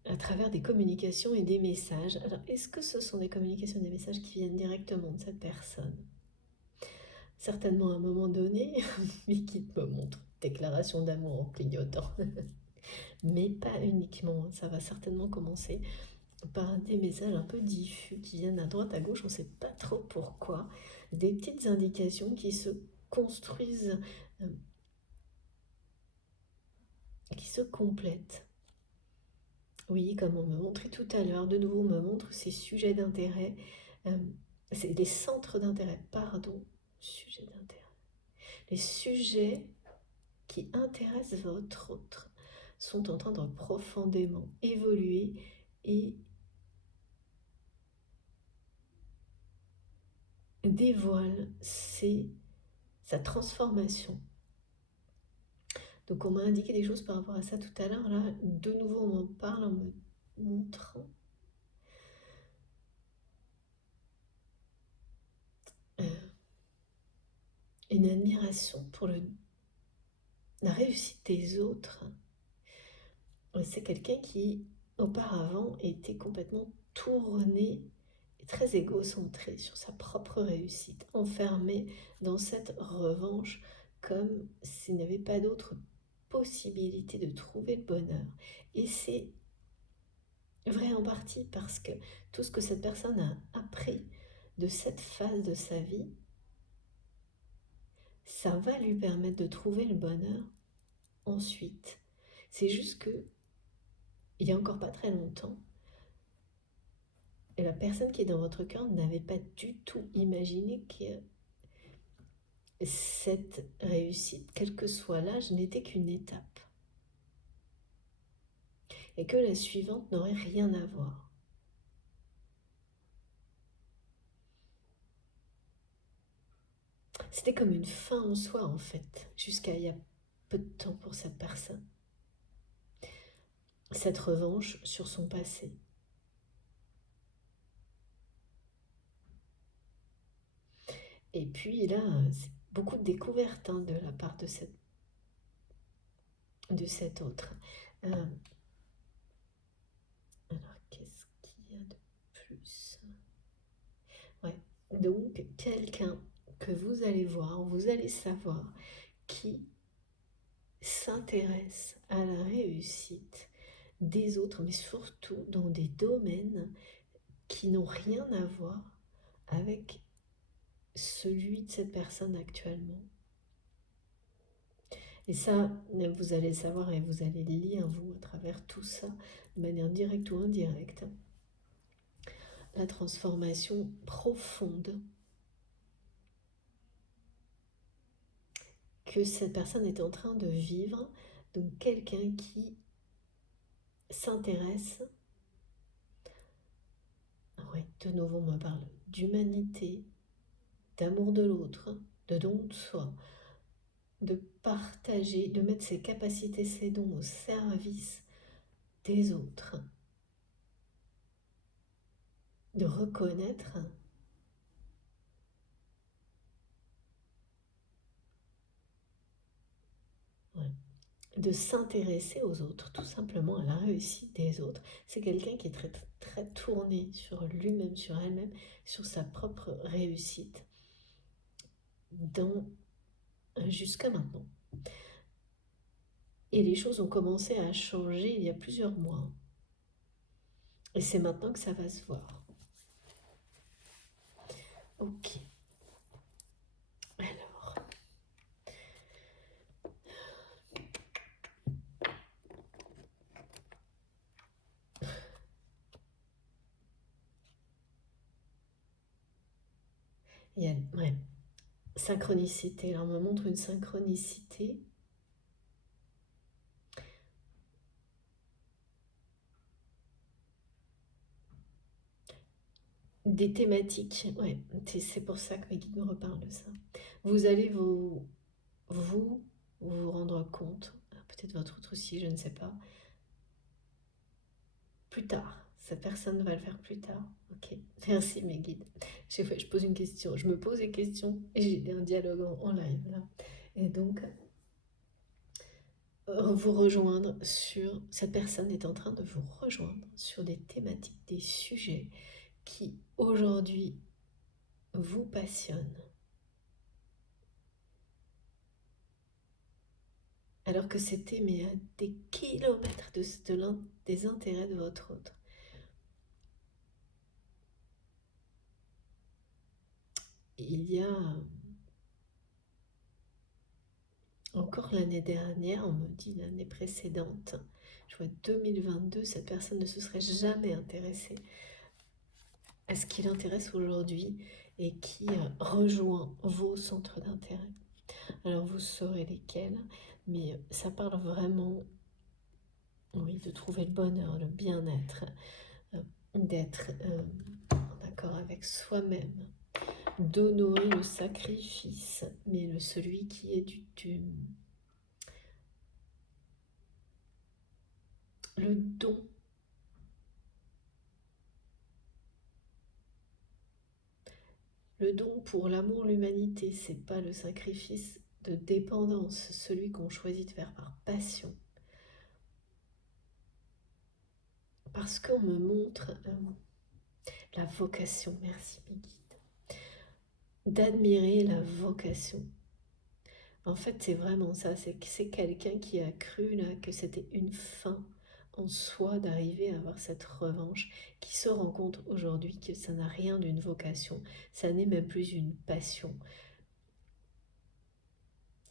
à travers des communications et des messages. Alors, est-ce que ce sont des communications et des messages qui viennent directement de cette personne? Certainement à un moment donné, mais qui me montre déclaration d'amour en clignotant. Mais pas uniquement, ça va certainement commencer par des messages un peu diffus qui viennent à droite, à gauche, on ne sait pas trop pourquoi. Des petites indications qui se construisent, qui se complètent. Oui, comme on me montrait tout à l'heure, de nouveau on me montre ces sujets d'intérêt, c'est des centres d'intérêt, pardon, sujets d'intérêt. Les sujets qui intéressent votre autre sont en train de profondément évoluer et dévoilent sa transformation. Donc on m'a indiqué des choses par rapport à ça tout à l'heure. Là, de nouveau, on m'en parle en me montrant une admiration pour la réussite des autres. C'est quelqu'un qui, auparavant, était complètement tourné et très égocentré sur sa propre réussite, enfermé dans cette revanche comme s'il n'y avait pas d'autre possibilité de trouver le bonheur. Et c'est vrai en partie parce que tout ce que cette personne a appris de cette phase de sa vie, ça va lui permettre de trouver le bonheur ensuite. C'est juste que, il y a encore pas très longtemps, la personne qui est dans votre cœur n'avait pas du tout imaginé que cette réussite, quel que soit l'âge, n'était qu'une étape. Et que la suivante n'aurait rien à voir. C'était comme une fin en soi, en fait, jusqu'à il y a peu de temps pour cette personne. Cette revanche sur son passé. Et puis là, c'est beaucoup de découvertes de la part de cet autre. Alors, qu'est-ce qu'il y a de plus? Ouais, donc quelqu'un que vous allez voir, vous allez savoir qui s'intéresse à la réussite des autres, mais surtout dans des domaines qui n'ont rien à voir avec celui de cette personne actuellement. Et ça, vous allez savoir et vous allez lire, vous, à travers tout ça, de manière directe ou indirecte, la transformation profonde que cette personne est en train de vivre. Donc quelqu'un qui s'intéresse, ouais, de nouveau on me parle d'humanité, d'amour de l'autre, de don de soi, de partager, de mettre ses capacités, ses dons au service des autres, de reconnaître de s'intéresser aux autres, tout simplement à la réussite des autres. C'est quelqu'un qui est très, très tourné sur lui-même, sur elle-même, sur sa propre réussite, jusqu'à maintenant. Et les choses ont commencé à changer il y a plusieurs mois. Et c'est maintenant que ça va se voir. Ok. Alors. Il y a, ouais, synchronicité. Alors, on me montre une synchronicité. Des thématiques, ouais, c'est pour ça que mes guides me reparlent de ça. Vous allez vous rendre compte, peut-être votre autre aussi, je ne sais pas, plus tard. Cette personne va le faire plus tard. Ok, merci mes guides. Je pose une question, je me pose des questions et j'ai un dialogue en live là. Et donc, vous rejoindre sur, cette personne est en train de vous rejoindre sur des thématiques, des sujets qui aujourd'hui vous passionnent. Alors que c'était mais à des kilomètres des intérêts de votre autre. Il y a encore l'année dernière, on me dit l'année précédente, je vois 2022, cette personne ne se serait jamais intéressée à ce qui l'intéresse aujourd'hui et qui rejoint vos centres d'intérêt. Alors vous saurez lesquels, mais ça parle vraiment, oui, de trouver le bonheur, le bien-être, d'être en accord avec soi-même, d'honorer le sacrifice, mais celui qui est le don. Le don pour l'amour, l'humanité, c'est pas le sacrifice de dépendance, celui qu'on choisit de faire par passion. Parce qu'on me montre la vocation, merci mes guides, d'admirer la vocation. En fait, c'est vraiment ça, c'est quelqu'un qui a cru là que c'était une fin en soi d'arriver à avoir cette revanche, qui se rend compte aujourd'hui que ça n'a rien d'une vocation, ça n'est même plus une passion.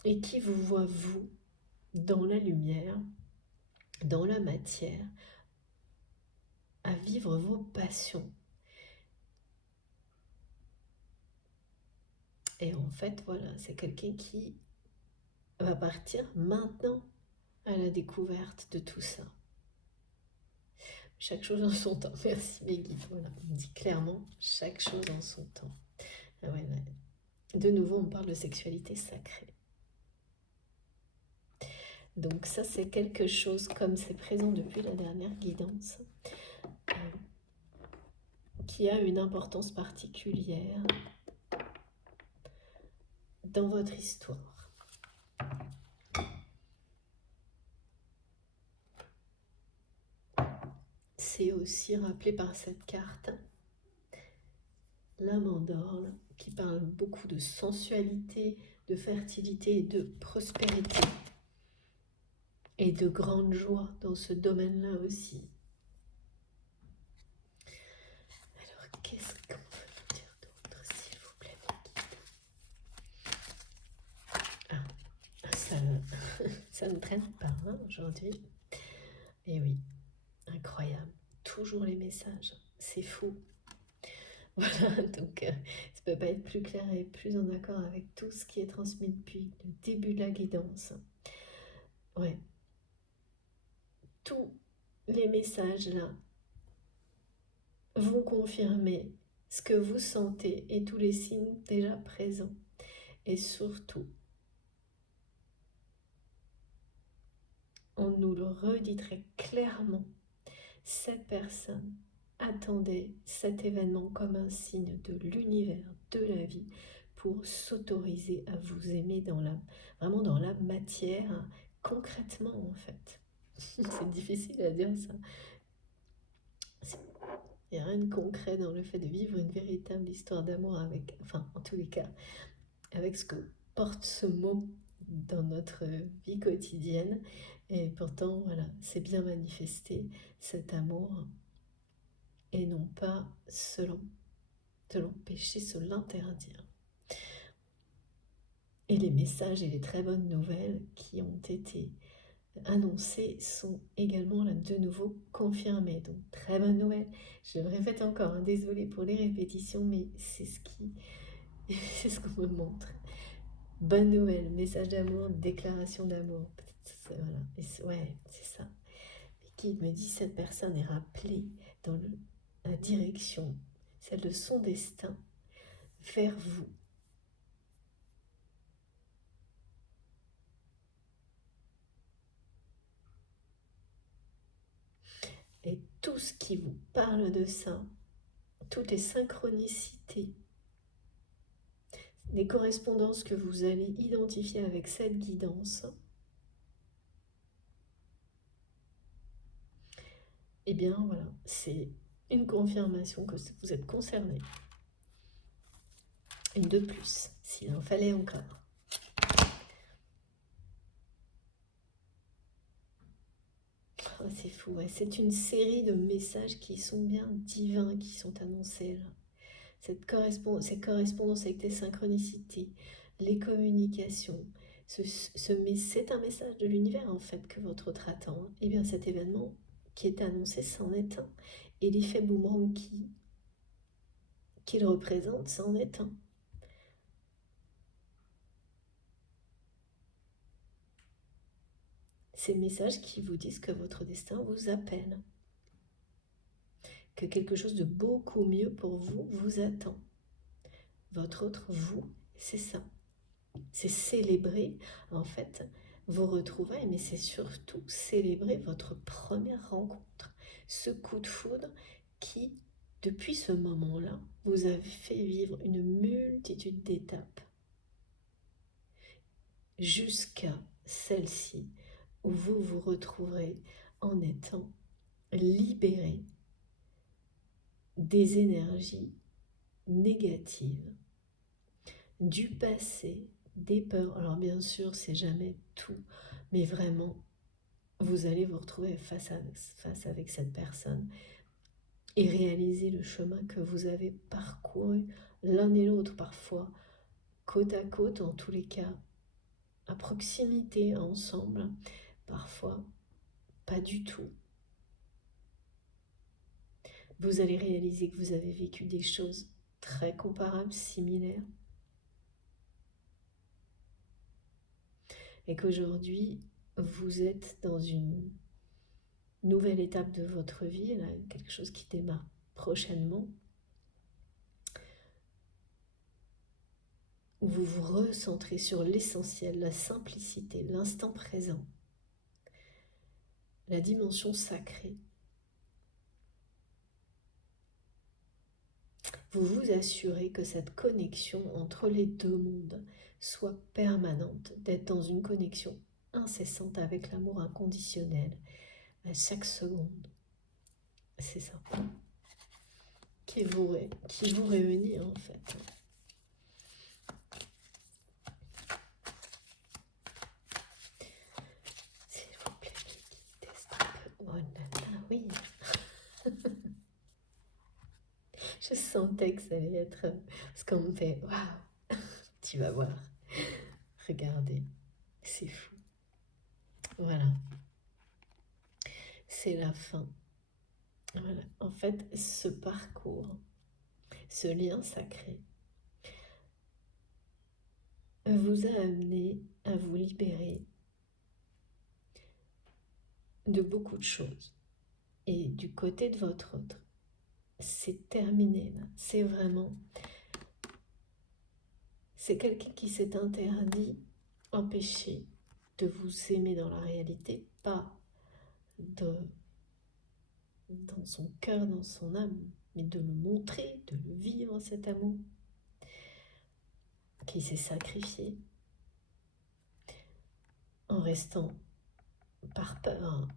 Et qui vous voit, vous, dans la lumière, dans la matière, à vivre vos passions. Et en fait, voilà, c'est quelqu'un qui va partir maintenant à la découverte de tout ça. Chaque chose en son temps. Merci mes guides. Voilà, on dit clairement chaque chose en son temps. Ah ouais, ouais. De nouveau, on parle de sexualité sacrée. Donc ça, c'est quelque chose, comme c'est présent depuis la dernière guidance, qui a une importance particulière dans votre histoire. C'est aussi rappelé par cette carte, la mandorle, qui parle beaucoup de sensualité, de fertilité et de prospérité. et de grande joie dans ce domaine-là aussi. Alors, qu'est-ce qu'on peut vous dire d'autre, s'il vous plaît, ça ne traîne pas aujourd'hui. Et oui, incroyable. Toujours les messages, c'est fou. Voilà, donc ça peut pas être plus clair et plus en accord avec tout ce qui est transmis depuis le début de la guidance. Ouais. Tous les messages là vont confirmer ce que vous sentez et tous les signes déjà présents. Et surtout, on nous le redit très clairement, cette personne attendait cet événement comme un signe de l'univers, de la vie, pour s'autoriser à vous aimer vraiment dans la matière, concrètement en fait. C'est difficile à dire ça. Il n'y a rien de concret dans le fait de vivre une véritable histoire d'amour avec, enfin en tous les cas, avec ce que porte ce mot dans notre vie quotidienne. Et pourtant, voilà, c'est bien manifesté cet amour et non pas de l'empêcher, se l'interdire. Et les messages et les très bonnes nouvelles qui ont été annoncées sont également là de nouveau confirmées. Donc très bonne nouvelle. Je le répète encore, désolée pour les répétitions, mais c'est ce qu'on me montre. Bonne nouvelle, message d'amour, déclaration d'amour. Voilà. Ouais, c'est ça. Et qui me dit cette personne est rappelée dans la direction, celle de son destin, vers vous. Et tout ce qui vous parle de ça, toutes les synchronicités, les correspondances que vous allez identifier avec cette guidance, eh bien voilà, c'est une confirmation que vous êtes concerné. Une de plus, s'il en fallait encore. Oh, c'est fou, ouais. C'est une série de messages qui sont bien divins, qui sont annoncés là. Ces correspondances avec les synchronicités, les communications, c'est un message de l'univers en fait que votre autre attend. Et bien cet événement qui est annoncé, c'en est un. Et l'effet boomerang qu'il représente, c'en est un. Ces messages qui vous disent que votre destin vous appelle, que quelque chose de beaucoup mieux pour vous vous attend. Votre autre vous, c'est ça. C'est célébrer en fait vos retrouvailles, mais c'est surtout célébrer votre première rencontre, ce coup de foudre qui, depuis ce moment-là, vous avez fait vivre une multitude d'étapes jusqu'à celle-ci où vous vous retrouverez en étant libéré des énergies négatives, du passé, des peurs. Alors bien sûr, c'est jamais tout, mais vraiment, vous allez vous retrouver face avec cette personne et réaliser le chemin que vous avez parcouru l'un et l'autre, parfois côte à côte, en tous les cas à proximité, ensemble, parfois pas du tout. Vous allez réaliser que vous avez vécu des choses très comparables, similaires, et qu'aujourd'hui, vous êtes dans une nouvelle étape de votre vie, là, quelque chose qui démarre prochainement, où vous vous recentrez sur l'essentiel, la simplicité, l'instant présent, la dimension sacrée. Vous vous assurez que cette connexion entre les deux mondes soit permanente, d'être dans une connexion incessante avec l'amour inconditionnel à chaque seconde. C'est ça qui vous réunit en fait. S'il vous plaît. Je sentais que ça allait être... Parce qu'on me fait, waouh, tu vas voir. Regardez, c'est fou. Voilà, c'est la fin. Voilà. En fait, ce parcours, ce lien sacré, vous a amené à vous libérer de beaucoup de choses. Et du côté de votre autre, c'est terminé là. C'est vraiment... C'est quelqu'un qui s'est interdit, empêché de vous aimer dans la réalité, pas de, dans son cœur, dans son âme, mais de le montrer, de le vivre cet amour, qui s'est sacrifié en restant par peur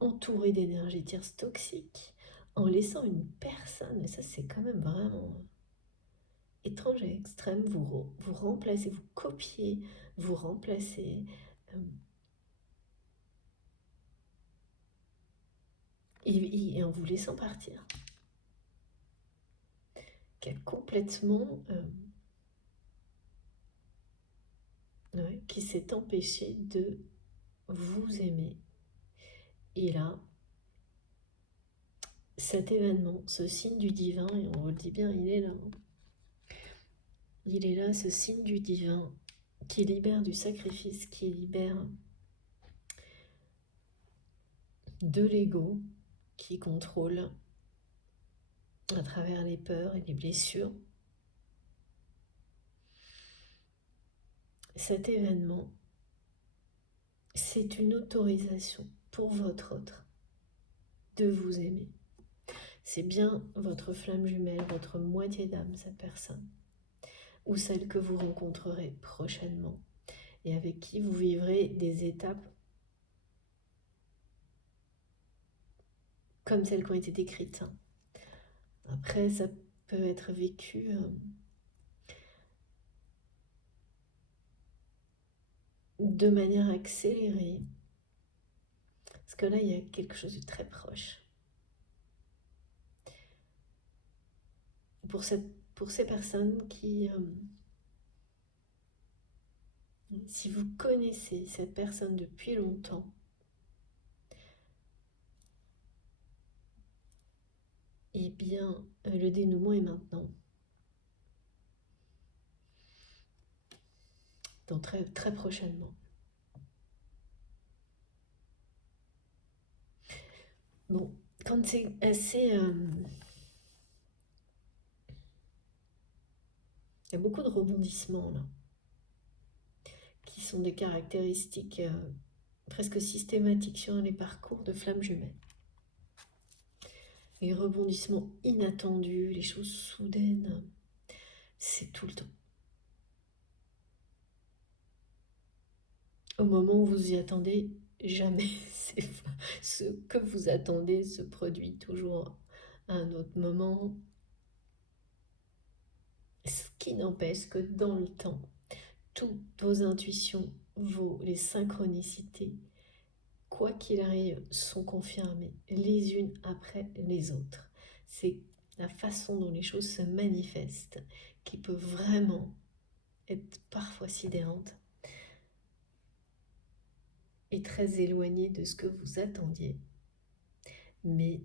entouré d'énergie tierce toxique, en laissant une personne, et ça c'est quand même vraiment étrange et extrême, vous remplacez, vous copiez, vous remplacez, et en vous laissant partir, qui a complètement, ouais, qui s'est empêché de vous aimer. Et là, cet événement, ce signe du divin, et on le dit bien, il est là. Il est là, ce signe du divin, qui libère du sacrifice, qui libère de l'ego, qui contrôle à travers les peurs et les blessures. Cet événement, c'est une autorisation pour votre autre de vous aimer. C'est bien votre flamme jumelle, votre moitié d'âme, cette personne, ou celle que vous rencontrerez prochainement et avec qui vous vivrez des étapes comme celles qui ont été décrites. Après, ça peut être vécu de manière accélérée, parce que là, il y a quelque chose de très proche. Pour ces personnes qui, si vous connaissez cette personne depuis longtemps, eh bien, le dénouement est maintenant. Donc très, très prochainement. Bon, quand c'est assez... il y a beaucoup de rebondissements là, qui sont des caractéristiques presque systématiques sur les parcours de flammes jumelles. Les rebondissements inattendus, les choses soudaines, c'est tout le temps. Au moment où vous y attendez, jamais ce que vous attendez se produit toujours à un autre moment. Ce qui n'empêche que dans le temps, toutes vos intuitions, les synchronicités, quoi qu'il arrive, sont confirmées les unes après les autres. C'est la façon dont les choses se manifestent qui peut vraiment être parfois sidérante et très éloignée de ce que vous attendiez. Mais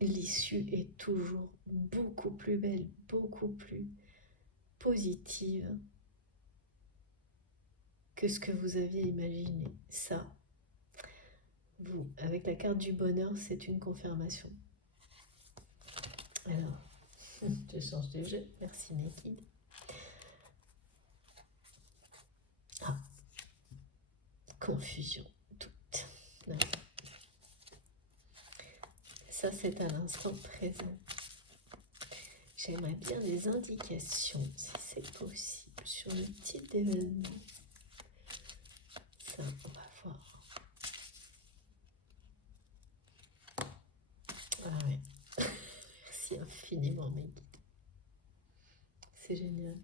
l'issue est toujours beaucoup plus belle, beaucoup plus positive que ce que vous aviez imaginé. Ça, vous, avec la carte du bonheur, c'est une confirmation. Alors, je change de jeu. Merci mes guides. Ah, confusion, doute. Ça, c'est à l'instant présent. J'aimerais bien des indications, si c'est possible, sur le type d'événement. Ça, on va voir. Ah ouais. Merci infiniment, mes guides. C'est génial.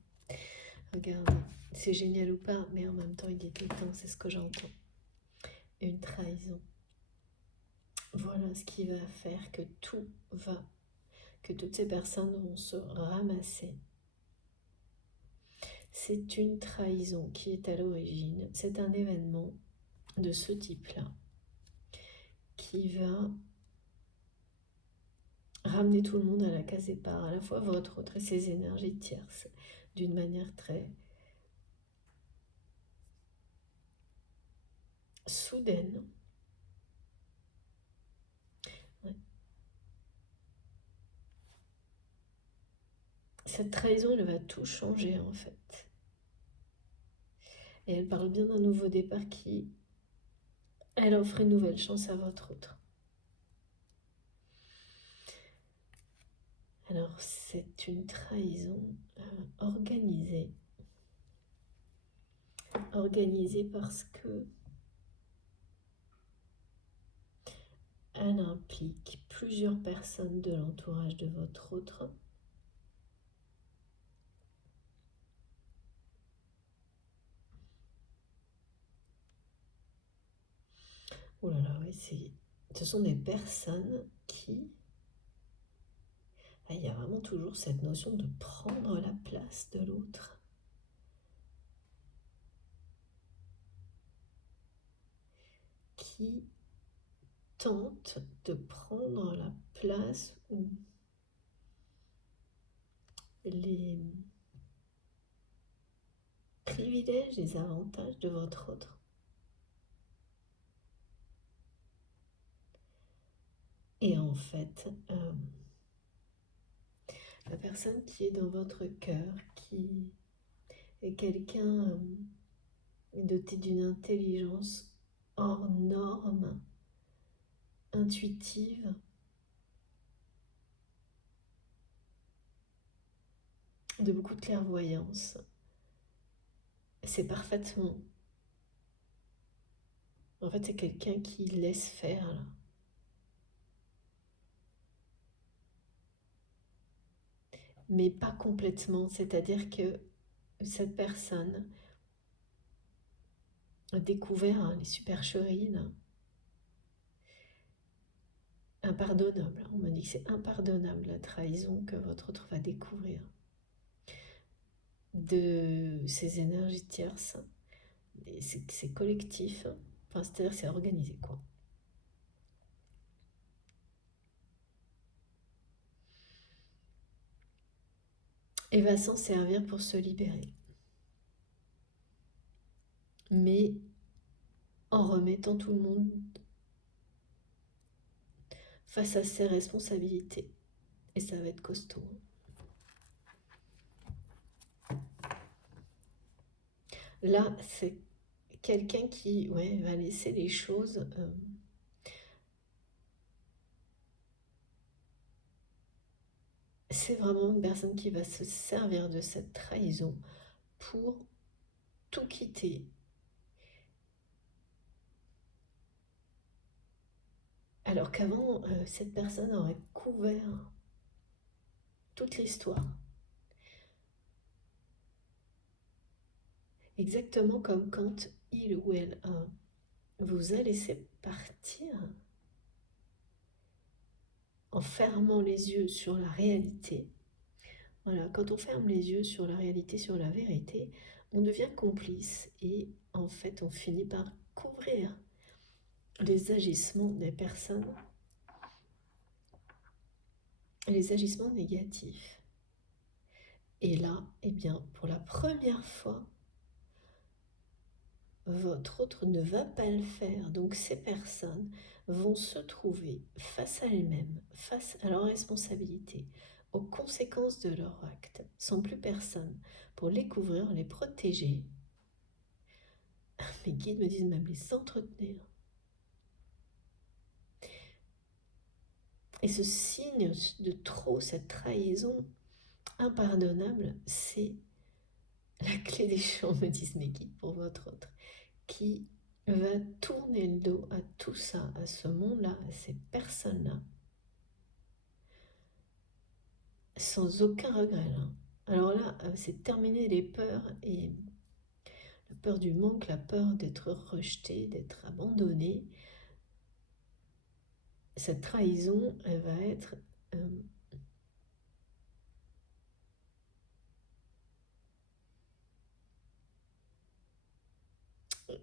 Regardez, c'est génial ou pas, mais en même temps, il est éteint, c'est ce que j'entends. Une trahison. Voilà ce qui va faire que que toutes ces personnes vont se ramasser. C'est une trahison qui est à l'origine. C'est un événement de ce type-là qui va ramener tout le monde à la case départ, à la fois votre, autre et ses énergies tierces, d'une manière très soudaine. Ouais. Cette trahison, elle va tout changer en fait. Et elle parle bien d'un nouveau départ qui, elle offre une nouvelle chance à votre autre. Alors c'est une trahison organisée. Organisée parce que elle implique plusieurs personnes de l'entourage de votre autre. Oh là là, oui, ce sont des personnes qui... Il y a vraiment toujours cette notion de prendre la place de l'autre. Qui tente de prendre la place ou les privilèges, les avantages de votre autre. Et en fait, la personne qui est dans votre cœur, qui est quelqu'un doté d'une intelligence hors norme, intuitive, de beaucoup de clairvoyance, c'est parfaitement. En fait, c'est quelqu'un qui laisse faire, là. Mais pas complètement. C'est-à-dire que cette personne a découvert les supercheries, là, impardonnable. On me dit que c'est impardonnable la trahison que votre autre va découvrir de ces énergies tierces. C'est collectif, enfin, c'est-à-dire c'est organisé, quoi. Et va s'en servir pour se libérer. Mais en remettant tout le monde face à ses responsabilités. Et ça va être costaud. Là, c'est quelqu'un qui va laisser les choses... c'est vraiment une personne qui va se servir de cette trahison pour tout quitter. Alors qu'avant, cette personne aurait couvert toute l'histoire. Exactement comme quand il ou elle vous a laissé partir en fermant les yeux sur la réalité. Voilà, quand on ferme les yeux sur la réalité, sur la vérité, on devient complice et en fait on finit par couvrir les agissements des personnes, les agissements négatifs. Et là, eh bien, pour la première fois, votre autre ne va pas le faire. Donc ces personnes vont se trouver face à elles-mêmes, face à leurs responsabilités, aux conséquences de leur acte, sans plus personne pour les couvrir, les protéger. Mes guides me disent même les entretenir. Et ce signe de trop, cette trahison impardonnable, c'est la clé des champs, me disent mes guides, pour votre autre, qui va tourner le dos à tout ça, à ce monde-là, à ces personnes-là, sans aucun regret. Là. Alors là, c'est terminer les peurs, et la peur du manque, la peur d'être rejeté, d'être abandonné. cette trahison, elle va être...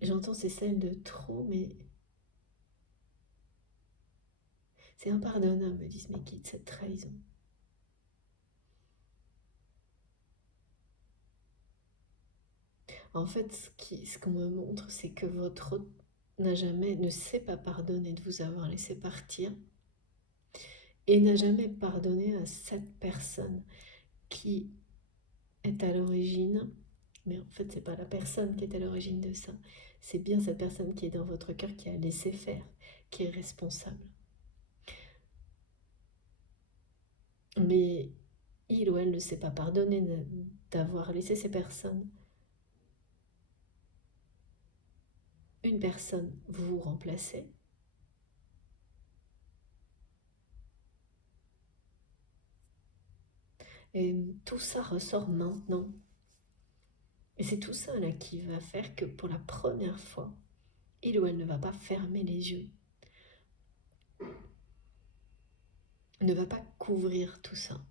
j'entends c'est celle de trop, mais c'est impardonnable, me disent mes guides, cette trahison. En fait, ce qu'on me montre, c'est que votre hôte ne sait pas pardonner de vous avoir laissé partir et n'a jamais pardonné à cette personne qui est à l'origine. Mais en fait, c'est pas la personne qui est à l'origine de ça. C'est bien cette personne qui est dans votre cœur qui a laissé faire, qui est responsable. Mais il ou elle ne sait pas pardonner d'avoir laissé ces personnes, une personne, vous remplacer. Et tout ça ressort maintenant. Et c'est tout ça là qui va faire que pour la première fois, il ou elle ne va pas fermer les yeux, ne va pas couvrir tout ça.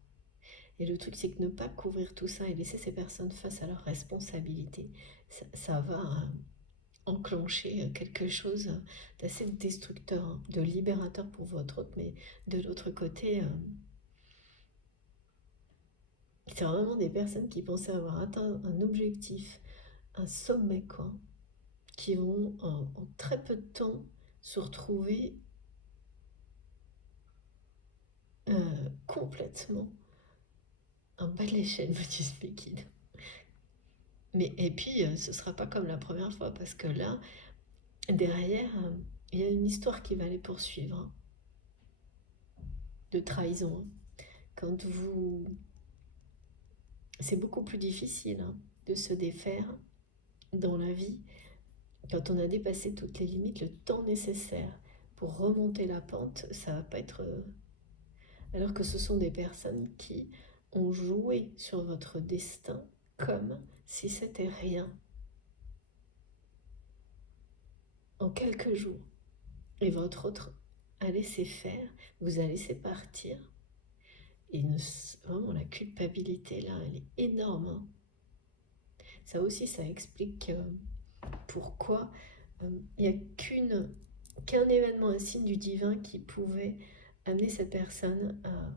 Et le truc, c'est que ne pas couvrir tout ça et laisser ces personnes face à leurs responsabilités, ça va enclencher quelque chose d'assez destructeur, hein, de libérateur pour votre autre, mais de l'autre côté, c'est vraiment des personnes qui pensaient avoir atteint un objectif, un sommet, quoi, qui vont en très peu de temps se retrouver complètement en bas de l'échelle, me disent mes guides. Mais, et puis, ce ne sera pas comme la première fois, parce que là, derrière, il y a une histoire qui va les poursuivre, hein, de trahison. Hein. Quand vous... C'est beaucoup plus difficile, hein, de se défaire dans la vie quand on a dépassé toutes les limites, le temps nécessaire pour remonter la pente, ça va pas être... alors que ce sont des personnes qui ont joué sur votre destin comme si c'était rien, en quelques jours. Et votre autre a laissé faire, vous a laissé partir. Et vraiment, la culpabilité, là, elle est énorme. Hein. Ça aussi, ça explique pourquoi il n'y a qu'un événement, un signe du divin qui pouvait amener cette personne à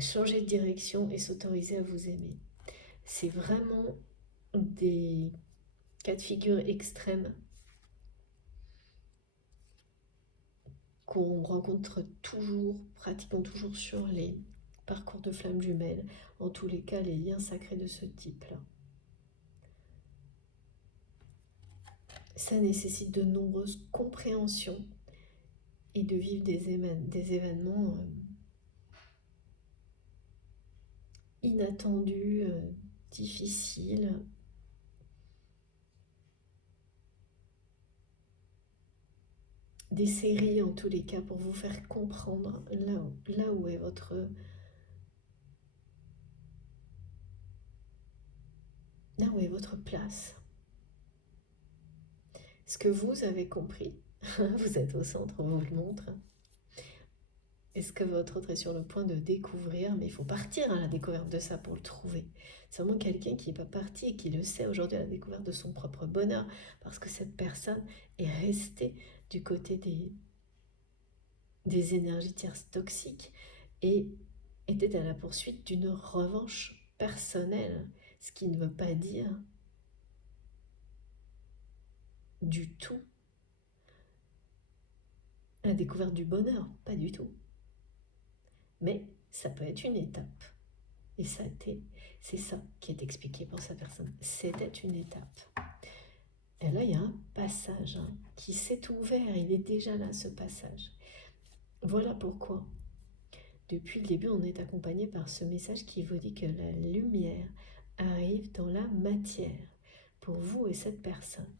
changer de direction et s'autoriser à vous aimer. C'est vraiment des cas de figure extrêmes qu'on rencontre toujours, pratiquement toujours sur les parcours de flammes jumelles, en tous les cas les liens sacrés de ce type-là. Ça nécessite de nombreuses compréhensions et de vivre des événements inattendus, difficiles. Des séries en tous les cas pour vous faire comprendre là où est votre place. Ce que vous avez compris, vous êtes au centre, on vous le montre. Est-ce que votre autre est sur le point de découvrir, mais il faut partir à la découverte de ça pour le trouver. C'est vraiment quelqu'un qui n'est pas parti et qui le sait aujourd'hui à la découverte de son propre bonheur, parce que cette personne est restée du côté des énergies tierces toxiques et était à la poursuite d'une revanche personnelle, ce qui ne veut pas dire du tout la découverte du bonheur, pas du tout. Mais ça peut être une étape. Et c'est ça qui est expliqué pour sa personne. C'était une étape. Et là, il y a un passage qui s'est ouvert. Il est déjà là, ce passage. Voilà pourquoi, depuis le début, on est accompagné par ce message qui vous dit que la lumière arrive dans la matière pour vous et cette personne.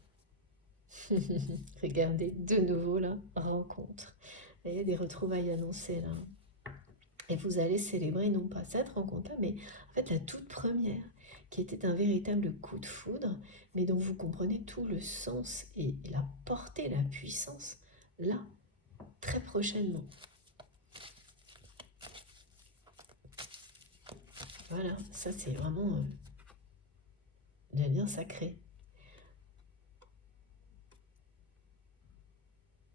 Regardez, de nouveau, la rencontre. Il y a des retrouvailles annoncées là. Et vous allez célébrer non pas cette rencontre-là, mais en fait la toute première, qui était un véritable coup de foudre, mais dont vous comprenez tout le sens et la portée, la puissance, là. très prochainement. Voilà, ça c'est vraiment des liens sacrés.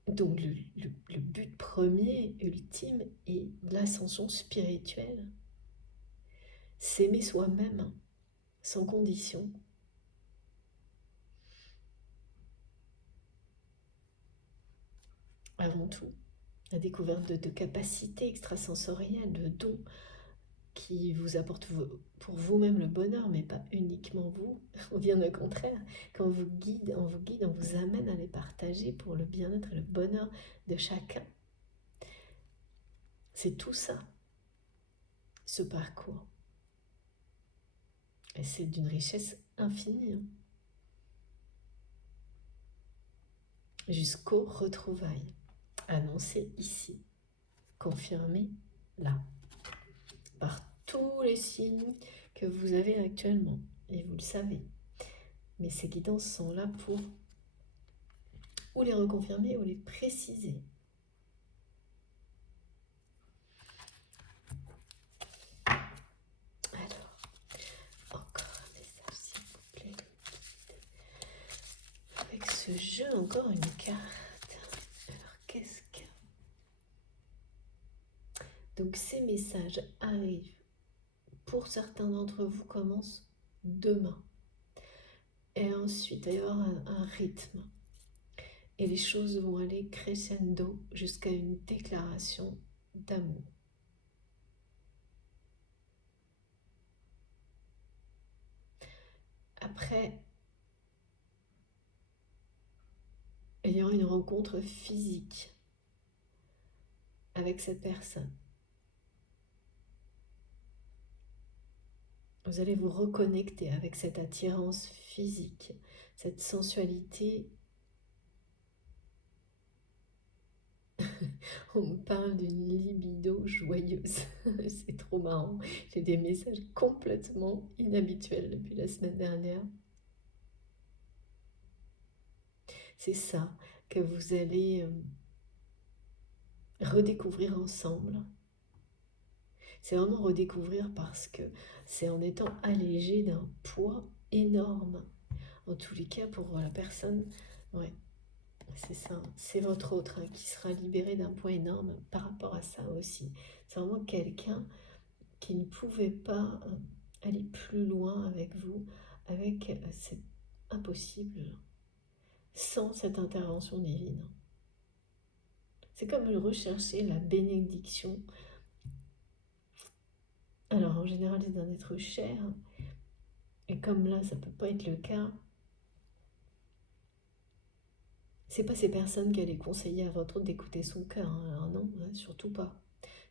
Donc le but premier, ultime, est l'ascension spirituelle. S'aimer soi-même, sans condition. Avant tout, la découverte de capacités extrasensorielles, de dons qui vous apportent pour vous-même le bonheur, mais pas uniquement vous. Bien au contraire, quand on vous guide, on vous amène à les partager pour le bien-être et le bonheur de chacun. C'est tout ça, ce parcours. Et c'est d'une richesse infinie. Jusqu'aux retrouvailles. Annoncées ici, confirmées là, par tous les signes que vous avez actuellement. Et vous le savez. Mais ces guidances sont là pour ou les reconfirmer ou les préciser. Alors, encore un message s'il vous plaît. Avec ce jeu, encore une carte. Alors, qu'est-ce que... Donc, ces messages arrivent. Pour certains d'entre vous, commencent demain. Et ensuite, il va y avoir un rythme. Et les choses vont aller crescendo jusqu'à une déclaration d'amour. Après, il y aura une rencontre physique avec cette personne. Vous allez vous reconnecter avec cette attirance physique, cette sensualité. On me parle d'une libido joyeuse. C'est trop marrant. J'ai des messages complètement inhabituels depuis la semaine dernière. C'est ça que vous allez redécouvrir ensemble. C'est vraiment redécouvrir parce que c'est en étant allégé d'un poids énorme. En tous les cas, pour la personne, ouais, c'est ça. C'est votre autre qui sera libéré d'un poids énorme par rapport à ça aussi. C'est vraiment quelqu'un qui ne pouvait pas aller plus loin avec vous, avec c'est impossible, sans cette intervention divine. C'est comme rechercher la bénédiction. Alors en général c'est d'un être cher, et comme là ça peut pas être le cas, c'est pas ces personnes qui allaient conseiller à votre autre d'écouter son cœur, hein. Alors non, surtout pas.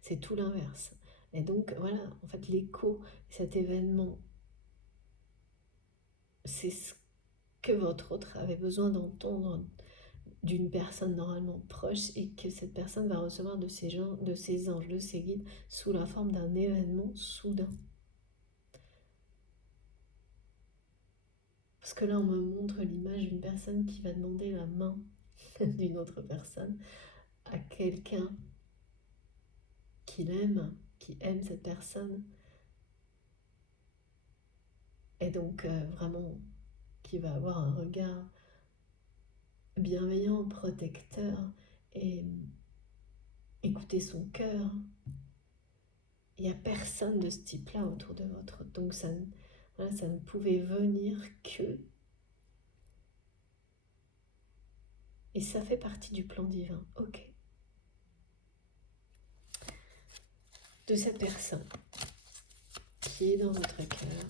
C'est tout l'inverse. Et donc voilà, en fait l'écho, cet événement, c'est ce que votre autre avait besoin d'entendre d'une personne normalement proche, et que cette personne va recevoir de ses anges, de ses guides, sous la forme d'un événement soudain. Parce que là, on me montre l'image d'une personne qui va demander la main d'une autre personne à quelqu'un qu'il aime, qui aime cette personne, et donc vraiment qui va avoir un regard bienveillant, protecteur, et écouter son cœur. Il n'y a personne de ce type-là autour de votre. Donc ça ne pouvait venir que. Et ça fait partie du plan divin. Ok. De cette personne qui est dans votre cœur.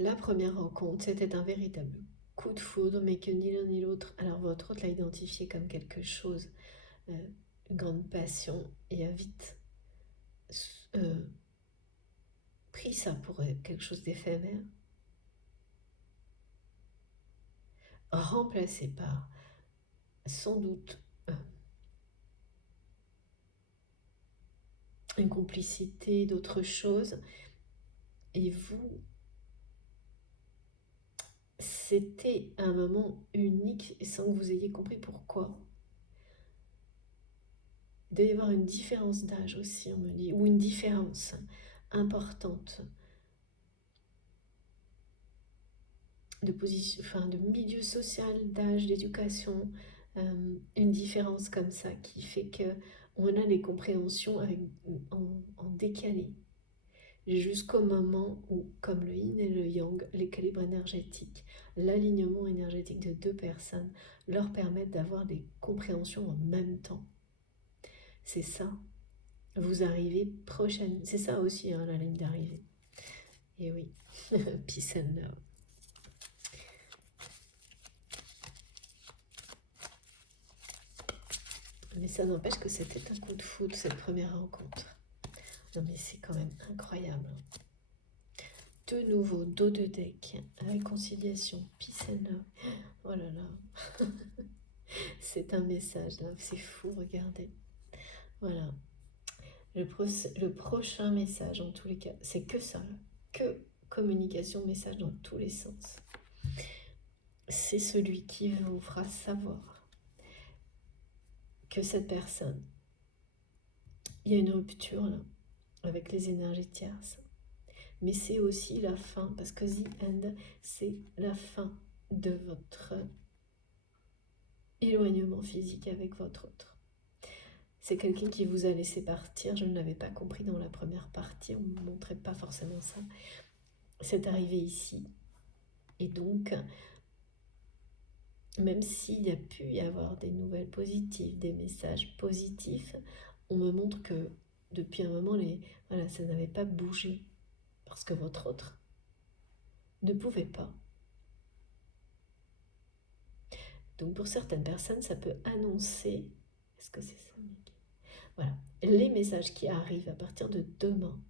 La première rencontre, c'était un véritable coup de foudre, mais que ni l'un ni l'autre. Alors votre autre l'a identifié comme quelque chose, une grande passion, et a vite pris ça pour quelque chose d'éphémère, remplacé par sans doute une complicité d'autres choses. Et vous, c'était un moment unique sans que vous ayez compris pourquoi. Il doit y avoir une différence d'âge aussi, on me dit, ou une différence importante de position, enfin de milieu social, d'âge, d'éducation, une différence comme ça qui fait que on a les compréhensions en décalé jusqu'au moment où, comme le yin et le yang, l'équilibre énergétique, l'alignement énergétique de deux personnes leur permettent d'avoir des compréhensions en même temps. C'est ça. Vous arrivez prochaine. C'est ça aussi, hein, la ligne d'arrivée. Et oui, peace and love. Mais ça n'empêche que c'était un coup de foudre, cette première rencontre. Non mais c'est quand même incroyable. De nouveau, dos de deck, réconciliation, peace and love. Oh là là. C'est un message là, c'est fou, regardez. Voilà. Le prochain message, en tous les cas, c'est que ça, que communication, message dans tous les sens. C'est celui qui vous fera savoir que cette personne, il y a une rupture là, avec les énergies tierces. Mais c'est aussi la fin, parce que the end, c'est la fin de votre éloignement physique avec votre autre. C'est quelqu'un qui vous a laissé partir, je ne l'avais pas compris dans la première partie, on ne me montrait pas forcément ça. C'est arrivé ici. Et donc, même s'il y a pu y avoir des nouvelles positives, des messages positifs, on me montre que depuis un moment, voilà, ça n'avait pas bougé. Parce que votre autre ne pouvait pas. Donc pour certaines personnes, ça peut annoncer, est-ce que c'est ça? Voilà, les messages qui arrivent à partir de demain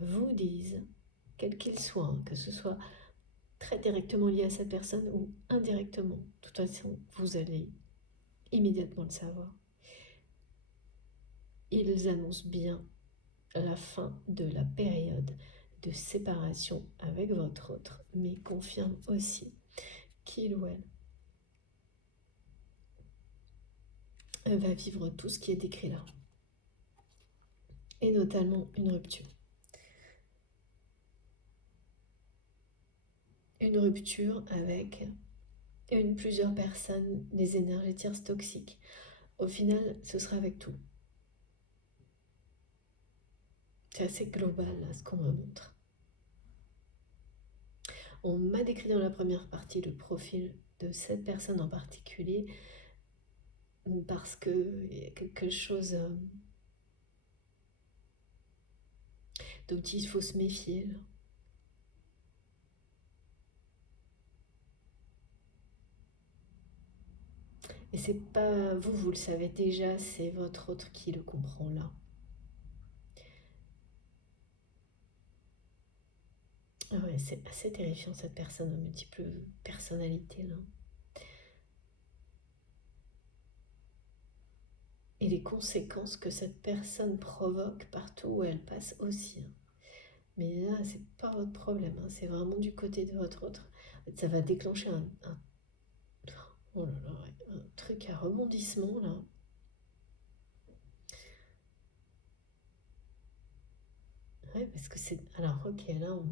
vous disent, quels qu'ils soient, hein, que ce soit très directement lié à cette personne ou indirectement, de toute façon, vous allez immédiatement le savoir. Ils annoncent bien la fin de la période de séparation avec votre autre, mais confirment aussi qu'il ou elle va vivre tout ce qui est décrit là, et notamment une rupture. Une rupture avec plusieurs personnes, des énergies tierces toxiques. Au final, ce sera avec tout. C'est assez global là, ce qu'on me montre. On m'a décrit dans la première partie le profil de cette personne en particulier parce qu'il y a quelque chose dont il faut se méfier. Là. Et c'est pas vous, vous le savez déjà, c'est votre autre qui le comprend là. Ah ouais, c'est assez terrifiant cette personne aux multiples personnalités là. Et les conséquences que cette personne provoque partout où elle passe aussi. Mais là, c'est pas votre problème, hein, c'est vraiment du côté de votre autre. Ça va déclencher oh là là, un truc à rebondissement là. Ouais, parce que c'est. Alors, ok, là, on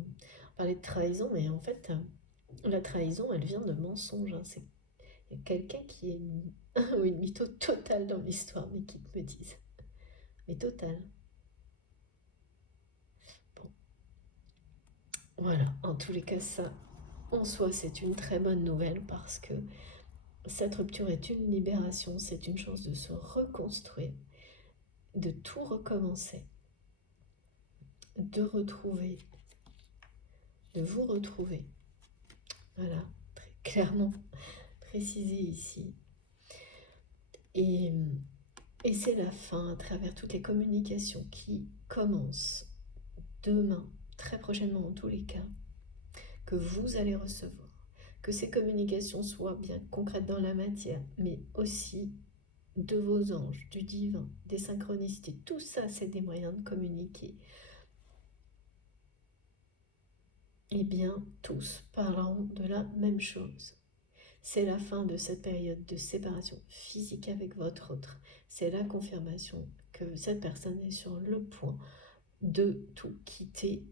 parlait de trahison, mais en fait, la trahison, elle vient de mensonge. Hein. Il y a quelqu'un qui est une mytho totale dans l'histoire, mais qui me disent. Mais totale. Bon. Voilà, en tous les cas, ça, en soi, c'est une très bonne nouvelle parce que cette rupture est une libération, c'est une chance de se reconstruire, de tout recommencer, de retrouver, de vous retrouver. Voilà, très clairement précisé ici. Et c'est la fin à travers toutes les communications qui commencent demain, très prochainement en tous les cas, que vous allez recevoir. Que ces communications soient bien concrètes dans la matière, mais aussi de vos anges, du divin, des synchronicités. Tout ça, c'est des moyens de communiquer. eh bien, tous parleront de la même chose. C'est la fin de cette période de séparation physique avec votre autre. C'est la confirmation que cette personne est sur le point de tout quitter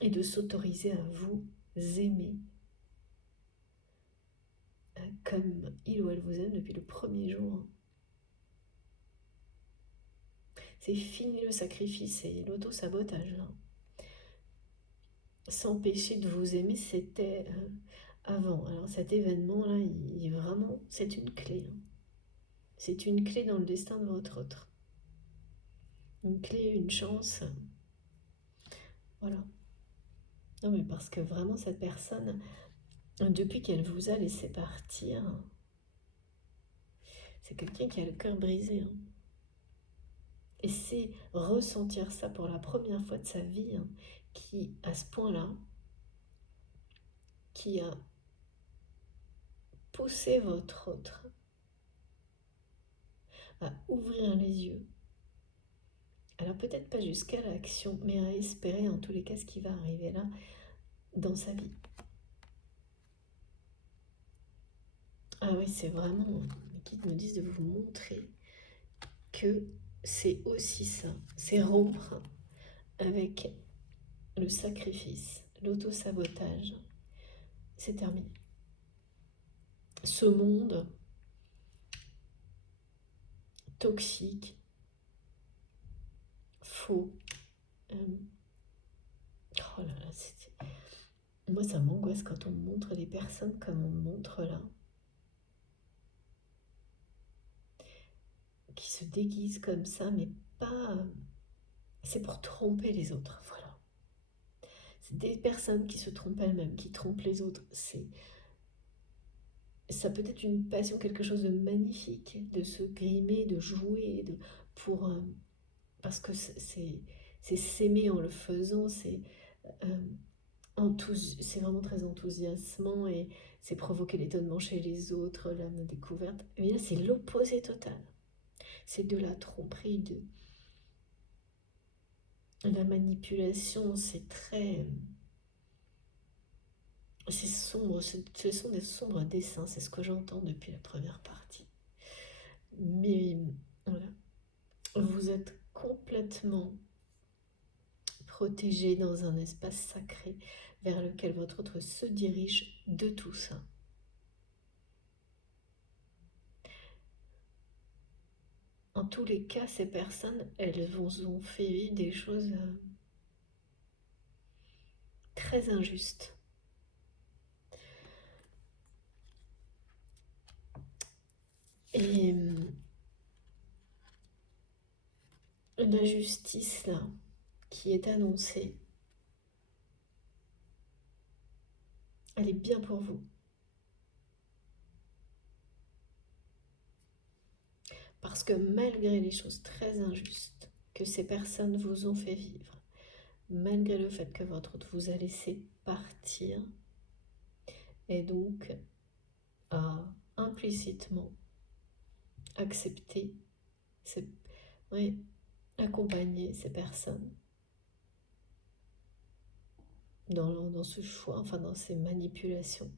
et de s'autoriser à vous aimer comme il ou elle vous aime depuis le premier jour. C'est fini le sacrifice et l'auto-sabotage. S'empêcher de vous aimer, c'était avant. Alors cet événement-là, il est vraiment, c'est une clé. C'est une clé dans le destin de votre autre. Une clé, une chance. Voilà. Non mais parce que vraiment cette personne, depuis qu'elle vous a laissé partir, c'est quelqu'un qui a le cœur brisé. Et c'est ressentir ça pour la première fois de sa vie, qui, à ce point-là, qui a poussé votre autre à ouvrir les yeux. Alors peut-être pas jusqu'à l'action, mais à espérer en tous les cas ce qui va arriver là dans sa vie. Ah oui, c'est vraiment, les guides me disent de vous montrer que c'est aussi ça, c'est rompre avec le sacrifice, l'auto-sabotage. C'est terminé. Ce monde toxique, faux. Oh là là, moi ça m'angoisse quand on me montre les personnes comme on me montre là, qui se déguisent comme ça, mais pas... C'est pour tromper les autres, voilà. C'est des personnes qui se trompent elles-mêmes, qui trompent les autres. Ça peut être une passion, quelque chose de magnifique, de se grimer, de jouer, pour, parce que c'est s'aimer en le faisant, euh, c'est vraiment très enthousiasmant et c'est provoquer l'étonnement chez les autres, la découverte. Mais là, c'est l'opposé total. C'est de la tromperie, de la manipulation, c'est très... C'est sombre, ce sont des sombres dessins, c'est ce que j'entends depuis la première partie. Mais voilà, vous êtes complètement protégé dans un espace sacré vers lequel votre autre se dirige de tout ça. En tous les cas, ces personnes, elles vous ont fait vivre des choses très injustes. Et la justice, là, qui est annoncée, elle est bien pour vous. Parce que malgré les choses très injustes que ces personnes vous ont fait vivre, malgré le fait que votre autre vous a laissé partir, et donc a implicitement accepté, oui, accompagner ces personnes dans ce choix, enfin dans ces manipulations,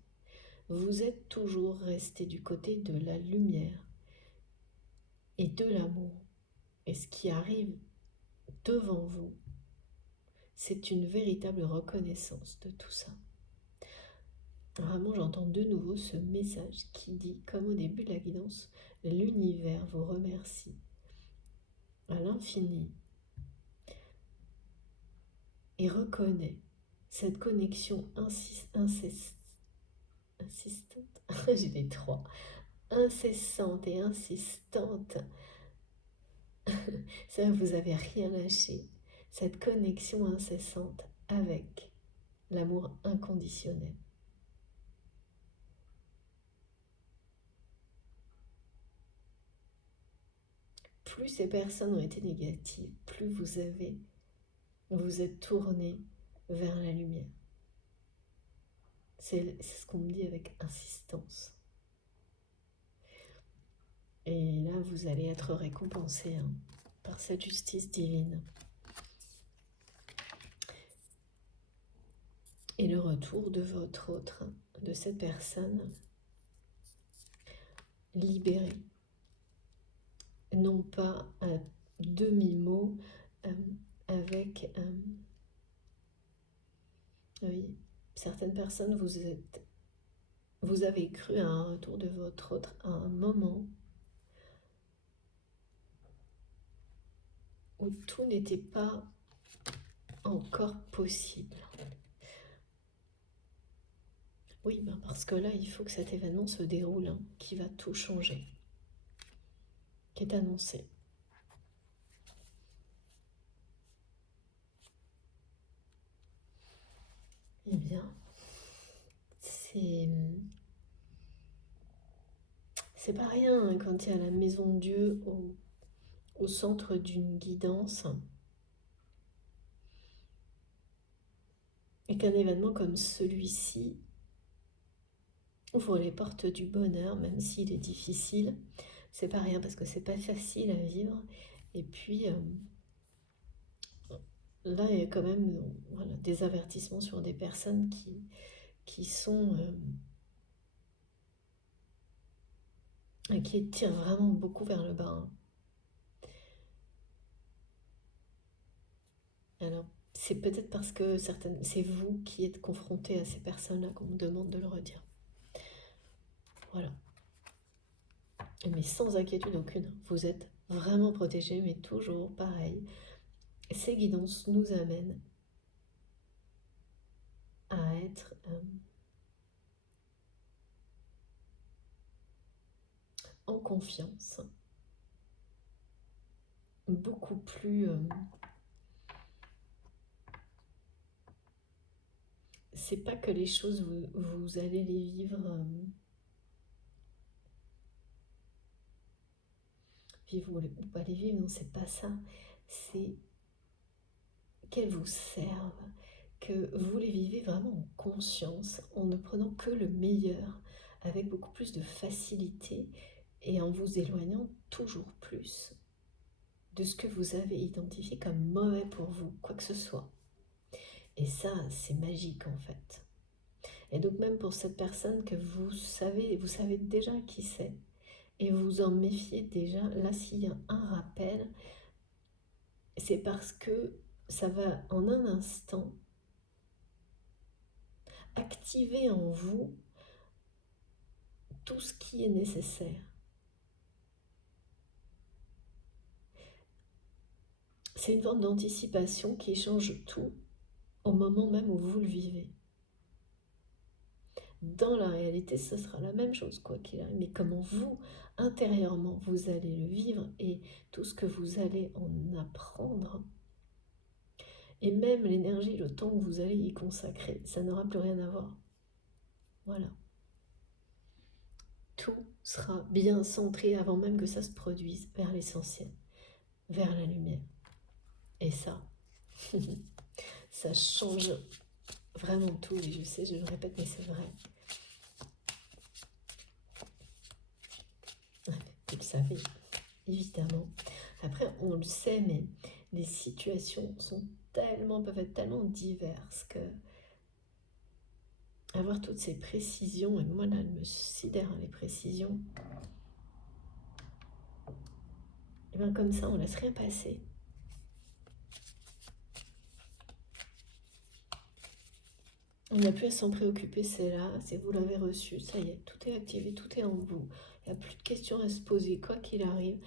vous êtes toujours resté du côté de la lumière et de l'amour. Et ce qui arrive devant vous, c'est une véritable reconnaissance de tout ça. Vraiment, j'entends de nouveau ce message qui dit, comme au début de la guidance, l'univers vous remercie à l'infini et reconnaît cette connexion insistante, j'ai des trois, incessante et insistante. Ça, vous n'avez rien lâché. Cette connexion incessante avec l'amour inconditionnel. Plus ces personnes ont été négatives, plus vous êtes tourné vers la lumière. C'est ce qu'on me dit avec insistance. Et là, vous allez être récompensé par cette justice divine. et le retour de votre autre, de cette personne libérée. Non pas à demi-mot, avec... oui, certaines personnes, vous avez cru à un retour de votre autre à un moment où tout n'était pas encore possible. Oui, ben parce que là, il faut que cet événement se déroule, hein, qui va tout changer, qui est annoncé. Eh bien, c'est pas rien, hein, quand il y a la maison de Dieu au centre d'une guidance, et qu'un événement comme celui-ci ouvre les portes du bonheur, même s'il est difficile. C'est pas rien parce que c'est pas facile à vivre. Et puis là, il y a quand même voilà, des avertissements sur des personnes qui tirent vraiment beaucoup vers le bas, hein. Alors, c'est peut-être parce que c'est vous qui êtes confrontés à ces personnes-là qu'on me demande de le redire. Voilà. Mais sans inquiétude aucune, vous êtes vraiment protégés, mais toujours pareil. Ces guidances nous amènent à être en confiance, beaucoup plus... c'est pas que les choses, vous allez les vivre... vivre ou pas les vivre, non, c'est pas ça. C'est qu'elles vous servent, que vous les vivez vraiment en conscience, en ne prenant que le meilleur, avec beaucoup plus de facilité et en vous éloignant toujours plus de ce que vous avez identifié comme mauvais pour vous, quoi que ce soit. Et ça, c'est magique en fait. Et donc même pour cette personne que vous savez déjà qui c'est, et vous en méfiez déjà, là s'il y a un rappel, c'est parce que ça va en un instant activer en vous tout ce qui est nécessaire. C'est une forme d'anticipation qui change tout au moment même où vous le vivez. Dans la réalité, ce sera la même chose, quoi qu'il arrive. Mais comment vous, intérieurement, vous allez le vivre et tout ce que vous allez en apprendre, et même l'énergie, le temps que vous allez y consacrer, ça n'aura plus rien à voir. Voilà. Tout sera bien centré avant même que ça se produise vers l'essentiel, vers la lumière. Et ça, ça change vraiment tout. Et je sais, je le répète, mais c'est vrai. Vous le savez, évidemment. Après, on le sait, mais les situations peuvent être tellement diverses que avoir toutes ces précisions, et moi là, elles me sidèrent, les précisions, et bien comme ça, on laisse rien passer. On n'a plus à s'en préoccuper, c'est là, c'est vous l'avez reçu, ça y est, tout est activé, tout est en vous. Il n'y a plus de questions à se poser, quoi qu'il arrive.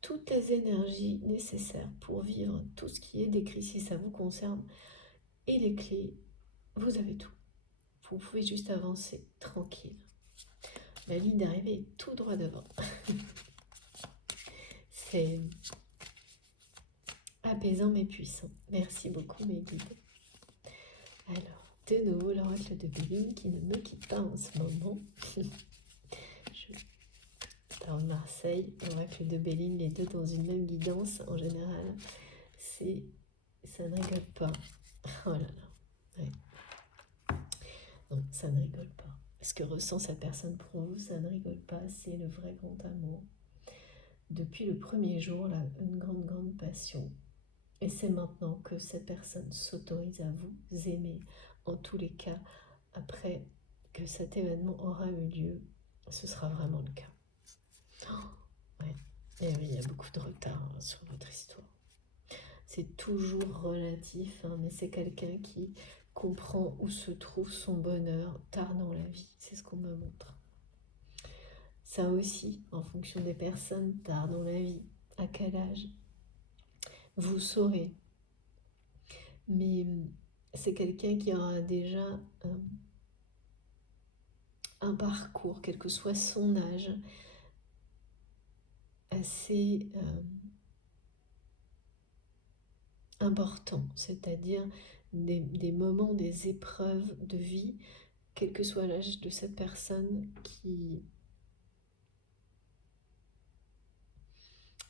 Toutes les énergies nécessaires pour vivre tout ce qui est décrit si ça vous concerne, et les clés, vous avez tout. Vous pouvez juste avancer tranquille. La ligne d'arrivée est tout droit devant. C'est apaisant mais puissant. Merci beaucoup mes guides. Alors, de nouveau l'oracle de Béline qui ne me quitte pas en ce moment. Dans Marseille, l'oracle de Béline, les deux dans une même guidance, en général, ça ne rigole pas. Oh là là. Ouais. Non, ça ne rigole pas. Ce que ressent cette personne pour vous, ça ne rigole pas, c'est le vrai grand amour. Depuis le premier jour, là, une grande, grande passion. Et c'est maintenant que cette personne s'autorise à vous aimer en tous les cas, après que cet événement aura eu lieu, ce sera vraiment le cas. Ouais. Et oui, il y a beaucoup de retard sur votre histoire. C'est toujours relatif, mais c'est quelqu'un qui comprend où se trouve son bonheur tard dans la vie. C'est ce qu'on me montre. Ça aussi, en fonction des personnes, tard dans la vie, à quel âge, vous saurez. Mais c'est quelqu'un qui aura déjà un parcours, quel que soit son âge, assez important, c'est-à-dire des moments, des épreuves de vie, quel que soit l'âge de cette personne, qui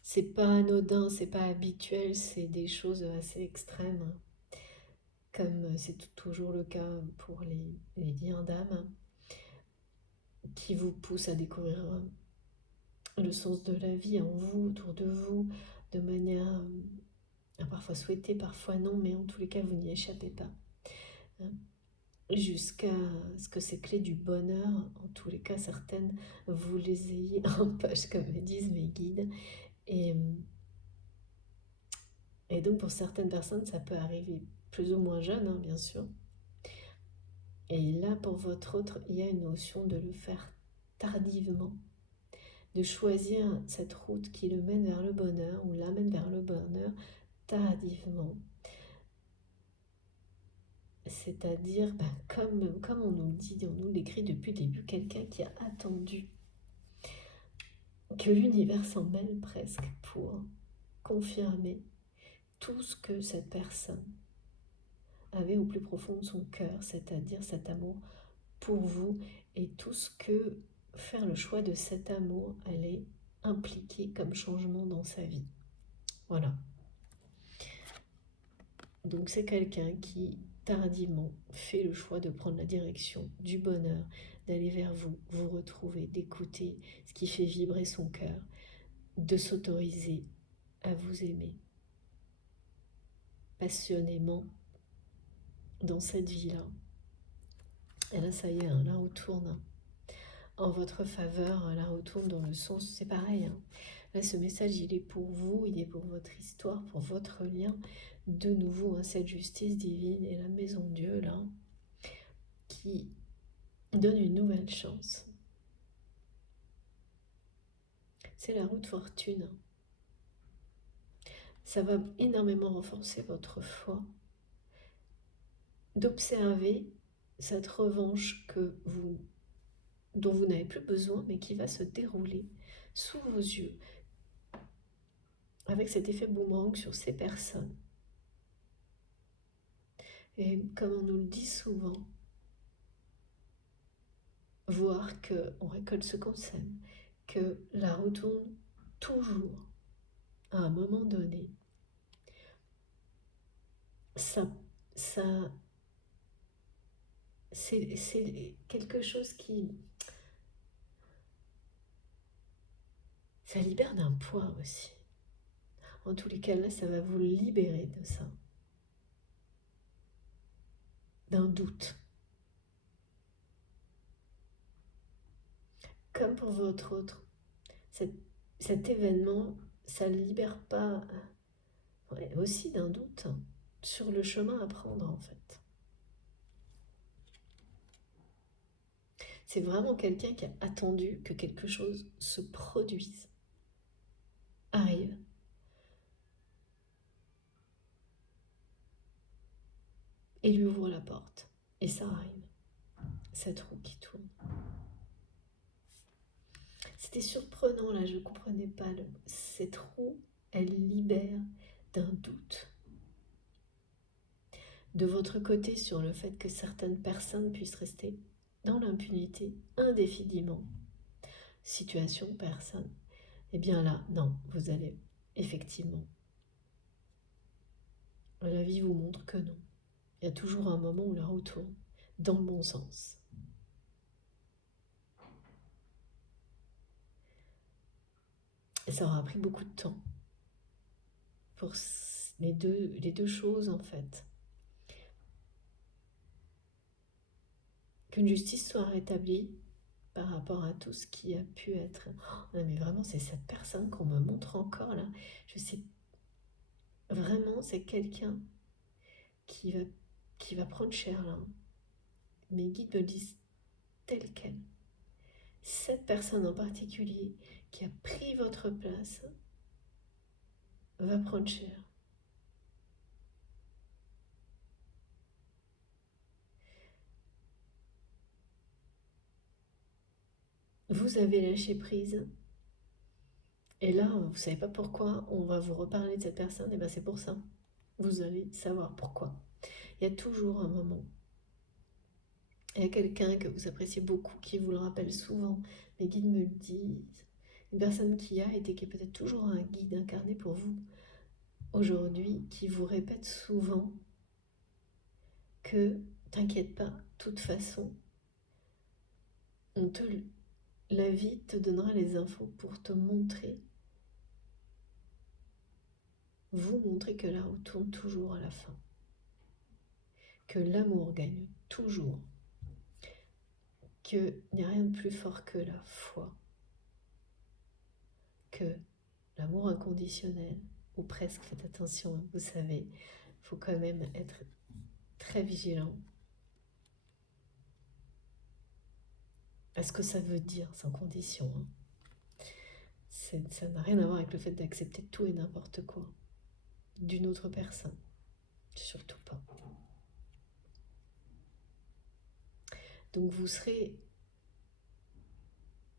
c'est pas anodin, c'est pas habituel, c'est des choses assez extrêmes, comme c'est toujours le cas pour les liens d'âme, qui vous poussent à découvrir le sens de la vie en vous, autour de vous, de manière parfois souhaitée, parfois non, mais en tous les cas, vous n'y échappez pas. Jusqu'à ce que ces clés du bonheur, en tous les cas, certaines, vous les ayez en poche, comme me disent mes guides. Et donc, pour certaines personnes, ça peut arriver plus ou moins jeune, bien sûr. Et là, pour votre autre, il y a une notion de le faire tardivement, de choisir cette route qui le mène vers le bonheur ou l'amène vers le bonheur tardivement. C'est-à-dire, comme on nous le dit, on nous l'écrit depuis le début, quelqu'un qui a attendu que l'univers s'en mêle presque pour confirmer tout ce que cette personne avait au plus profond de son cœur, c'est-à-dire cet amour pour vous et tout ce que faire le choix de cet amour allait impliquer comme changement dans sa vie. Voilà. Donc c'est quelqu'un qui tardivement fait le choix de prendre la direction du bonheur, d'aller vers vous, vous retrouver, d'écouter ce qui fait vibrer son cœur, de s'autoriser à vous aimer passionnément dans cette vie-là. Et là, ça y est, la roue tourne en votre faveur, la roue tourne dans le sens, c'est pareil. Là, ce message, il est pour vous, il est pour votre histoire, pour votre lien. De nouveau, cette justice divine et la maison de Dieu, là, qui donne une nouvelle chance. C'est la roue de fortune. Ça va énormément renforcer votre foi, d'observer cette revanche dont vous n'avez plus besoin, mais qui va se dérouler sous vos yeux, avec cet effet boomerang sur ces personnes. Et comme on nous le dit souvent, voir qu'on récolte ce qu'on sème, que la roue tourne toujours à un moment donné, ça c'est quelque chose qui... Ça libère d'un poids aussi. En tous les cas, là, ça va vous libérer de ça. D'un doute. Comme pour votre autre, cet événement, ça ne libère pas aussi d'un doute sur le chemin à prendre, en fait. C'est vraiment quelqu'un qui a attendu que quelque chose se produise, arrive. Et lui ouvre la porte. Et ça arrive. Cette roue qui tourne. C'était surprenant, là, je ne comprenais pas. Cette roue, elle libère d'un doute. De votre côté, sur le fait que certaines personnes puissent rester dans l'impunité indéfiniment. Situation, personne. Eh bien là, non, vous allez effectivement. La vie vous montre que non. Il y a toujours un moment où la roue tourne dans le bon sens. Et ça aura pris beaucoup de temps pour les deux choses, en fait. qu'une justice soit rétablie par rapport à tout ce qui a pu être. Oh, non mais vraiment, c'est cette personne qu'on me montre encore là. Je sais, vraiment, c'est quelqu'un qui va prendre cher là. Mes guides me disent tel quel. Cette personne en particulier qui a pris votre place va prendre cher. Vous avez lâché prise. Et là, vous ne savez pas pourquoi, on va vous reparler de cette personne, et bien c'est pour ça. Vous allez savoir pourquoi. Il y a toujours un moment. Il y a quelqu'un que vous appréciez beaucoup, qui vous le rappelle souvent. Mes guides me le disent. Une personne qui a été, qui est peut-être toujours un guide incarné pour vous aujourd'hui, qui vous répète souvent que t'inquiète pas, de toute façon, la vie te donnera les infos pour te montrer, vous montrer que la roue tourne toujours à la fin, que l'amour gagne toujours, qu'il n'y a rien de plus fort que la foi, que l'amour inconditionnel, ou presque, faites attention, vous savez, il faut quand même être très vigilant à ce que ça veut dire sans condition. Ça n'a rien à voir avec le fait d'accepter tout et n'importe quoi d'une autre personne, surtout pas. Donc vous serez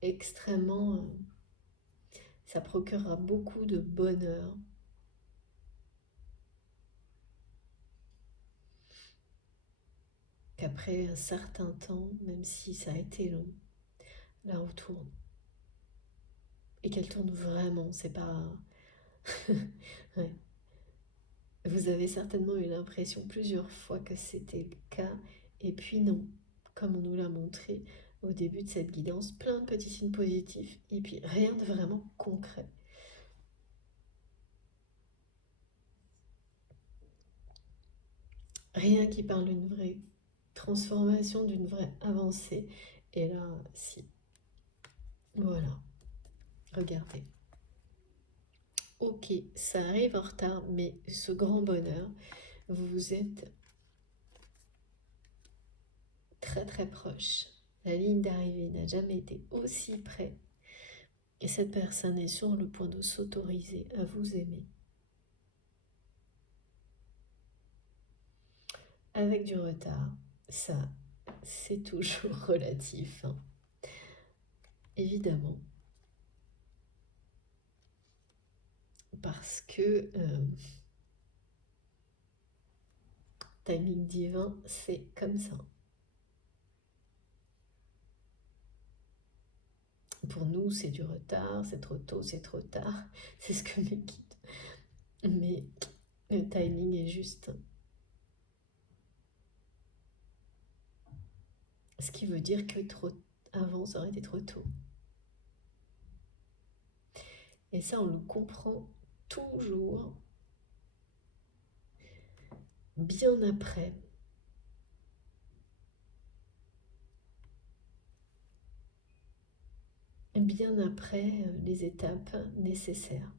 extrêmement, ça procurera beaucoup de bonheur. Qu'après un certain temps, même si ça a été long, la roue tourne. Et qu'elle tourne vraiment, c'est pas... ouais. Vous avez certainement eu l'impression plusieurs fois que c'était le cas, et puis non, comme on nous l'a montré au début de cette guidance, plein de petits signes positifs, et puis rien de vraiment concret. Rien qui parle d'une vraie transformation, d'une vraie avancée. Et là, si. Voilà. Regardez. Ok, ça arrive en retard, mais ce grand bonheur, vous êtes très très proche. La ligne d'arrivée n'a jamais été aussi près. Et cette personne est sur le point de s'autoriser à vous aimer. Avec du retard, ça, c'est toujours relatif, hein. Évidemment. Parce que timing divin, c'est comme ça. Pour nous, c'est du retard, c'est trop tôt, c'est trop tard. C'est ce que me guide. Mais le timing est juste. Ce qui veut dire que trop avant, ça aurait été trop tôt. Et ça, on le comprend toujours bien après. Bien après les étapes nécessaires.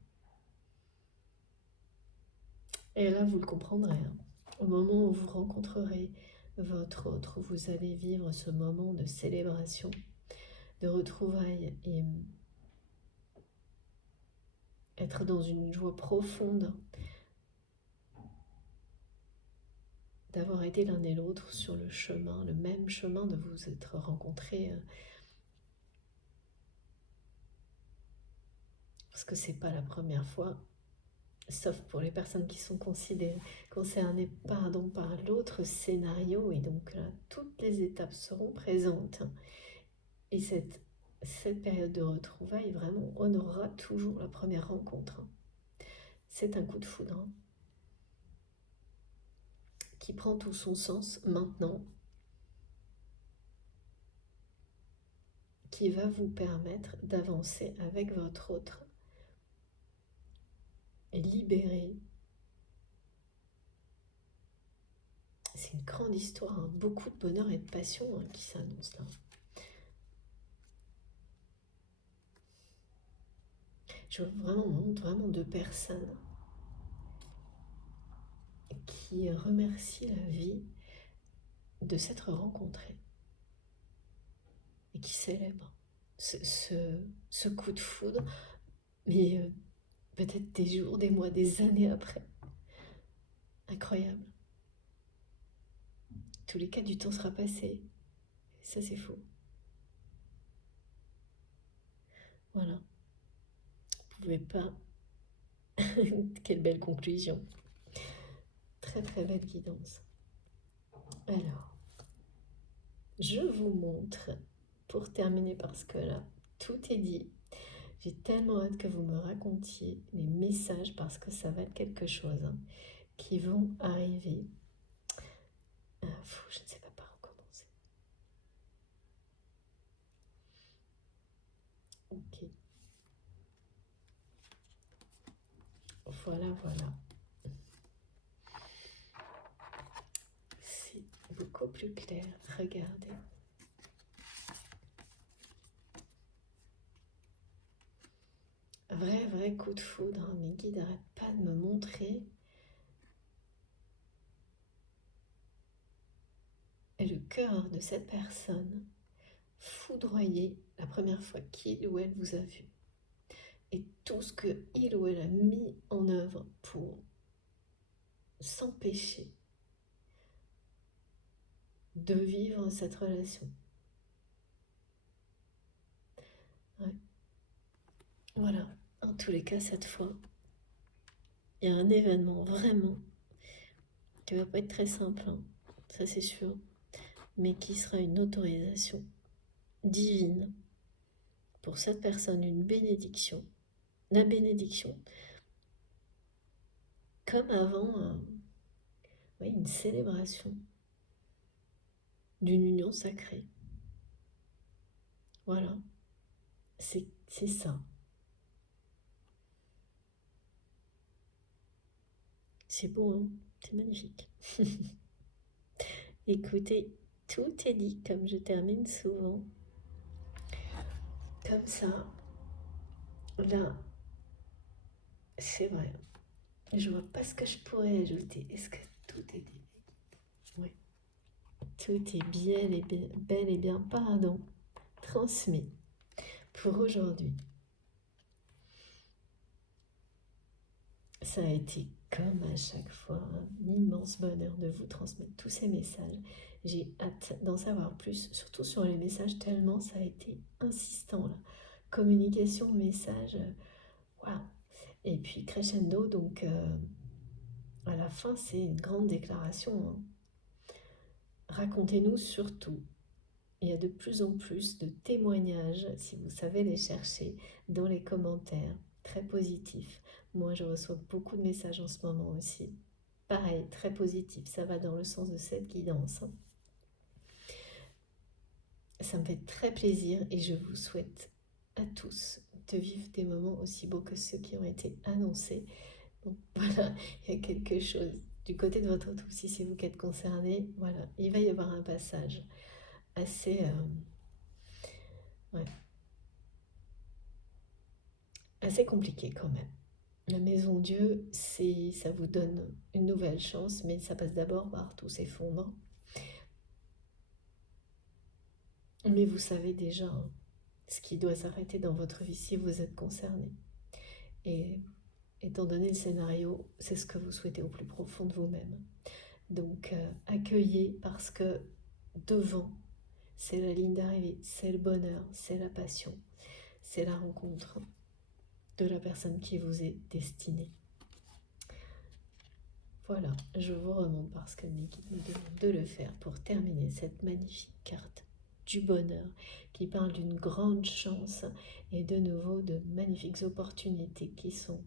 Et là, vous le comprendrez. Hein. Au moment où vous rencontrerez votre autre, où vous allez vivre ce moment de célébration, de retrouvailles et être dans une joie profonde d'avoir été l'un et l'autre sur le chemin, le même chemin, de vous être rencontrés. Parce que c'est pas la première fois, sauf pour les personnes qui sont concernées par l'autre scénario, et donc là, toutes les étapes seront présentes. Et cette période de retrouvailles, vraiment, honorera toujours la première rencontre. C'est un coup de foudre qui prend tout son sens maintenant, qui va vous permettre d'avancer avec votre autre et libérer c'est une grande histoire, hein. Beaucoup de bonheur et de passion qui s'annoncent là. Je vois vraiment deux personnes qui remercient la vie de s'être rencontrées et qui célèbrent ce coup de foudre, mais peut-être des jours, des mois, des années après. Incroyable. Tous les cas, du temps sera passé. Ça, c'est faux. Voilà. Vous pouvez pas. Quelle belle conclusion. Très très belle guidance. Alors, je vous montre, pour terminer, parce que là, tout est dit. J'ai tellement hâte que vous me racontiez les messages, parce que ça va être quelque chose qui vont arriver. Je ne sais pas par où commencer. Ok. Voilà. C'est beaucoup plus clair. Regardez. Vrai coup de foudre. Mes guides n'arrêtent pas de me montrer le cœur de cette personne foudroyé la première fois qu'il ou elle vous a vu. Et tout ce que il ou elle a mis en œuvre pour s'empêcher de vivre cette relation. Ouais. Voilà. En tous les cas, cette fois, il y a un événement vraiment qui va pas être très simple, ça c'est sûr, mais qui sera une autorisation divine pour cette personne, une bénédiction. La bénédiction, comme avant, une célébration d'une union sacrée. Voilà, c'est ça. C'est beau, hein, c'est magnifique. Écoutez, tout est dit, comme je termine souvent. Comme ça, là, c'est vrai. Je vois pas ce que je pourrais ajouter. Est-ce que tout est dit? Oui. Tout est bel et bien, transmis pour aujourd'hui. Ça a été, comme à chaque fois, un immense bonheur de vous transmettre tous ces messages. J'ai hâte d'en savoir plus, surtout sur les messages, tellement ça a été insistant là. Communication, message, waouh. Et puis crescendo, donc à la fin, c'est une grande déclaration. Racontez-nous surtout. Il y a de plus en plus de témoignages, si vous savez les chercher, dans les commentaires, très positifs. Moi, je reçois beaucoup de messages en ce moment aussi. Pareil, très positif, ça va dans le sens de cette guidance. Ça me fait très plaisir et je vous souhaite à tous de vivre des moments aussi beaux que ceux qui ont été annoncés. Donc voilà, il y a quelque chose du côté de votre autre aussi, si vous qui êtes concerné. Voilà, il va y avoir un passage assez... assez compliqué quand même. La maison Dieu, ça vous donne une nouvelle chance, mais ça passe d'abord par tout s'effondre. Mais vous savez déjà ce qui doit s'arrêter dans votre vie si vous êtes concerné. Et étant donné le scénario, c'est ce que vous souhaitez au plus profond de vous-même. Donc accueillez, parce que devant, c'est la ligne d'arrivée, c'est le bonheur, c'est la passion, c'est la rencontre de la personne qui vous est destinée. Voilà, je vous remonte parce que mes guides me demandent de le faire pour terminer cette magnifique carte du bonheur qui parle d'une grande chance et de nouveau de magnifiques opportunités qui sont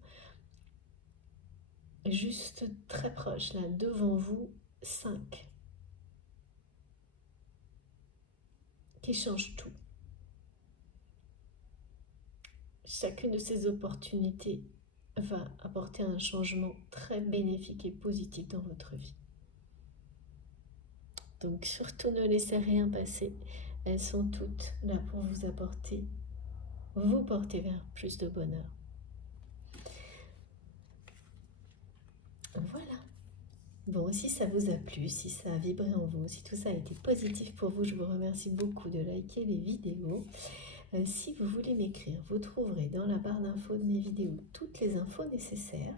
juste très proches, là devant vous, 5 qui changent tout. Chacune de ces opportunités va apporter un changement très bénéfique et positif dans votre vie. Donc surtout ne laissez rien passer. Elles sont toutes là pour vous apporter, vous porter vers plus de bonheur. Voilà. Bon, si ça vous a plu, si ça a vibré en vous, si tout ça a été positif pour vous, je vous remercie beaucoup de liker les vidéos. Si vous voulez m'écrire, vous trouverez dans la barre d'infos de mes vidéos toutes les infos nécessaires.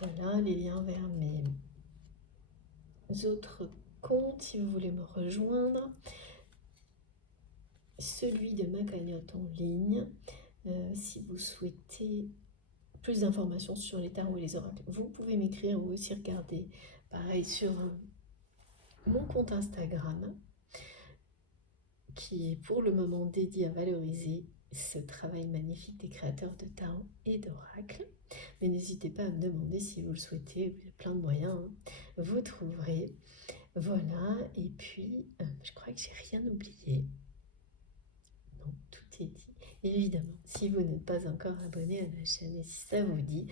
Voilà, les liens vers mes autres comptes si vous voulez me rejoindre. Celui de ma cagnotte en ligne, si vous souhaitez plus d'informations sur les tarots et les oracles, vous pouvez m'écrire ou aussi regarder, pareil, sur mon compte Instagram, qui est pour le moment dédié à valoriser ce travail magnifique des créateurs de tarots et d'oracles. Mais n'hésitez pas à me demander si vous le souhaitez, il y a plein de moyens, hein. Vous trouverez. Voilà, et puis je crois que j'ai rien oublié. Non, tout est dit. Évidemment, si vous n'êtes pas encore abonné à la chaîne et si ça vous dit,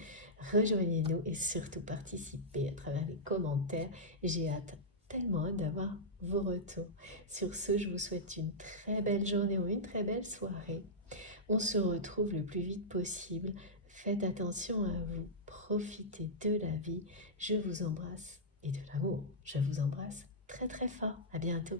rejoignez-nous et surtout participez à travers les commentaires. J'ai tellement hâte d'avoir vos retours. Sur ce, je vous souhaite une très belle journée ou une très belle soirée. On se retrouve le plus vite possible. Faites attention à vous. Profitez de la vie. Je vous embrasse et de l'amour. Je vous embrasse très très fort. À bientôt.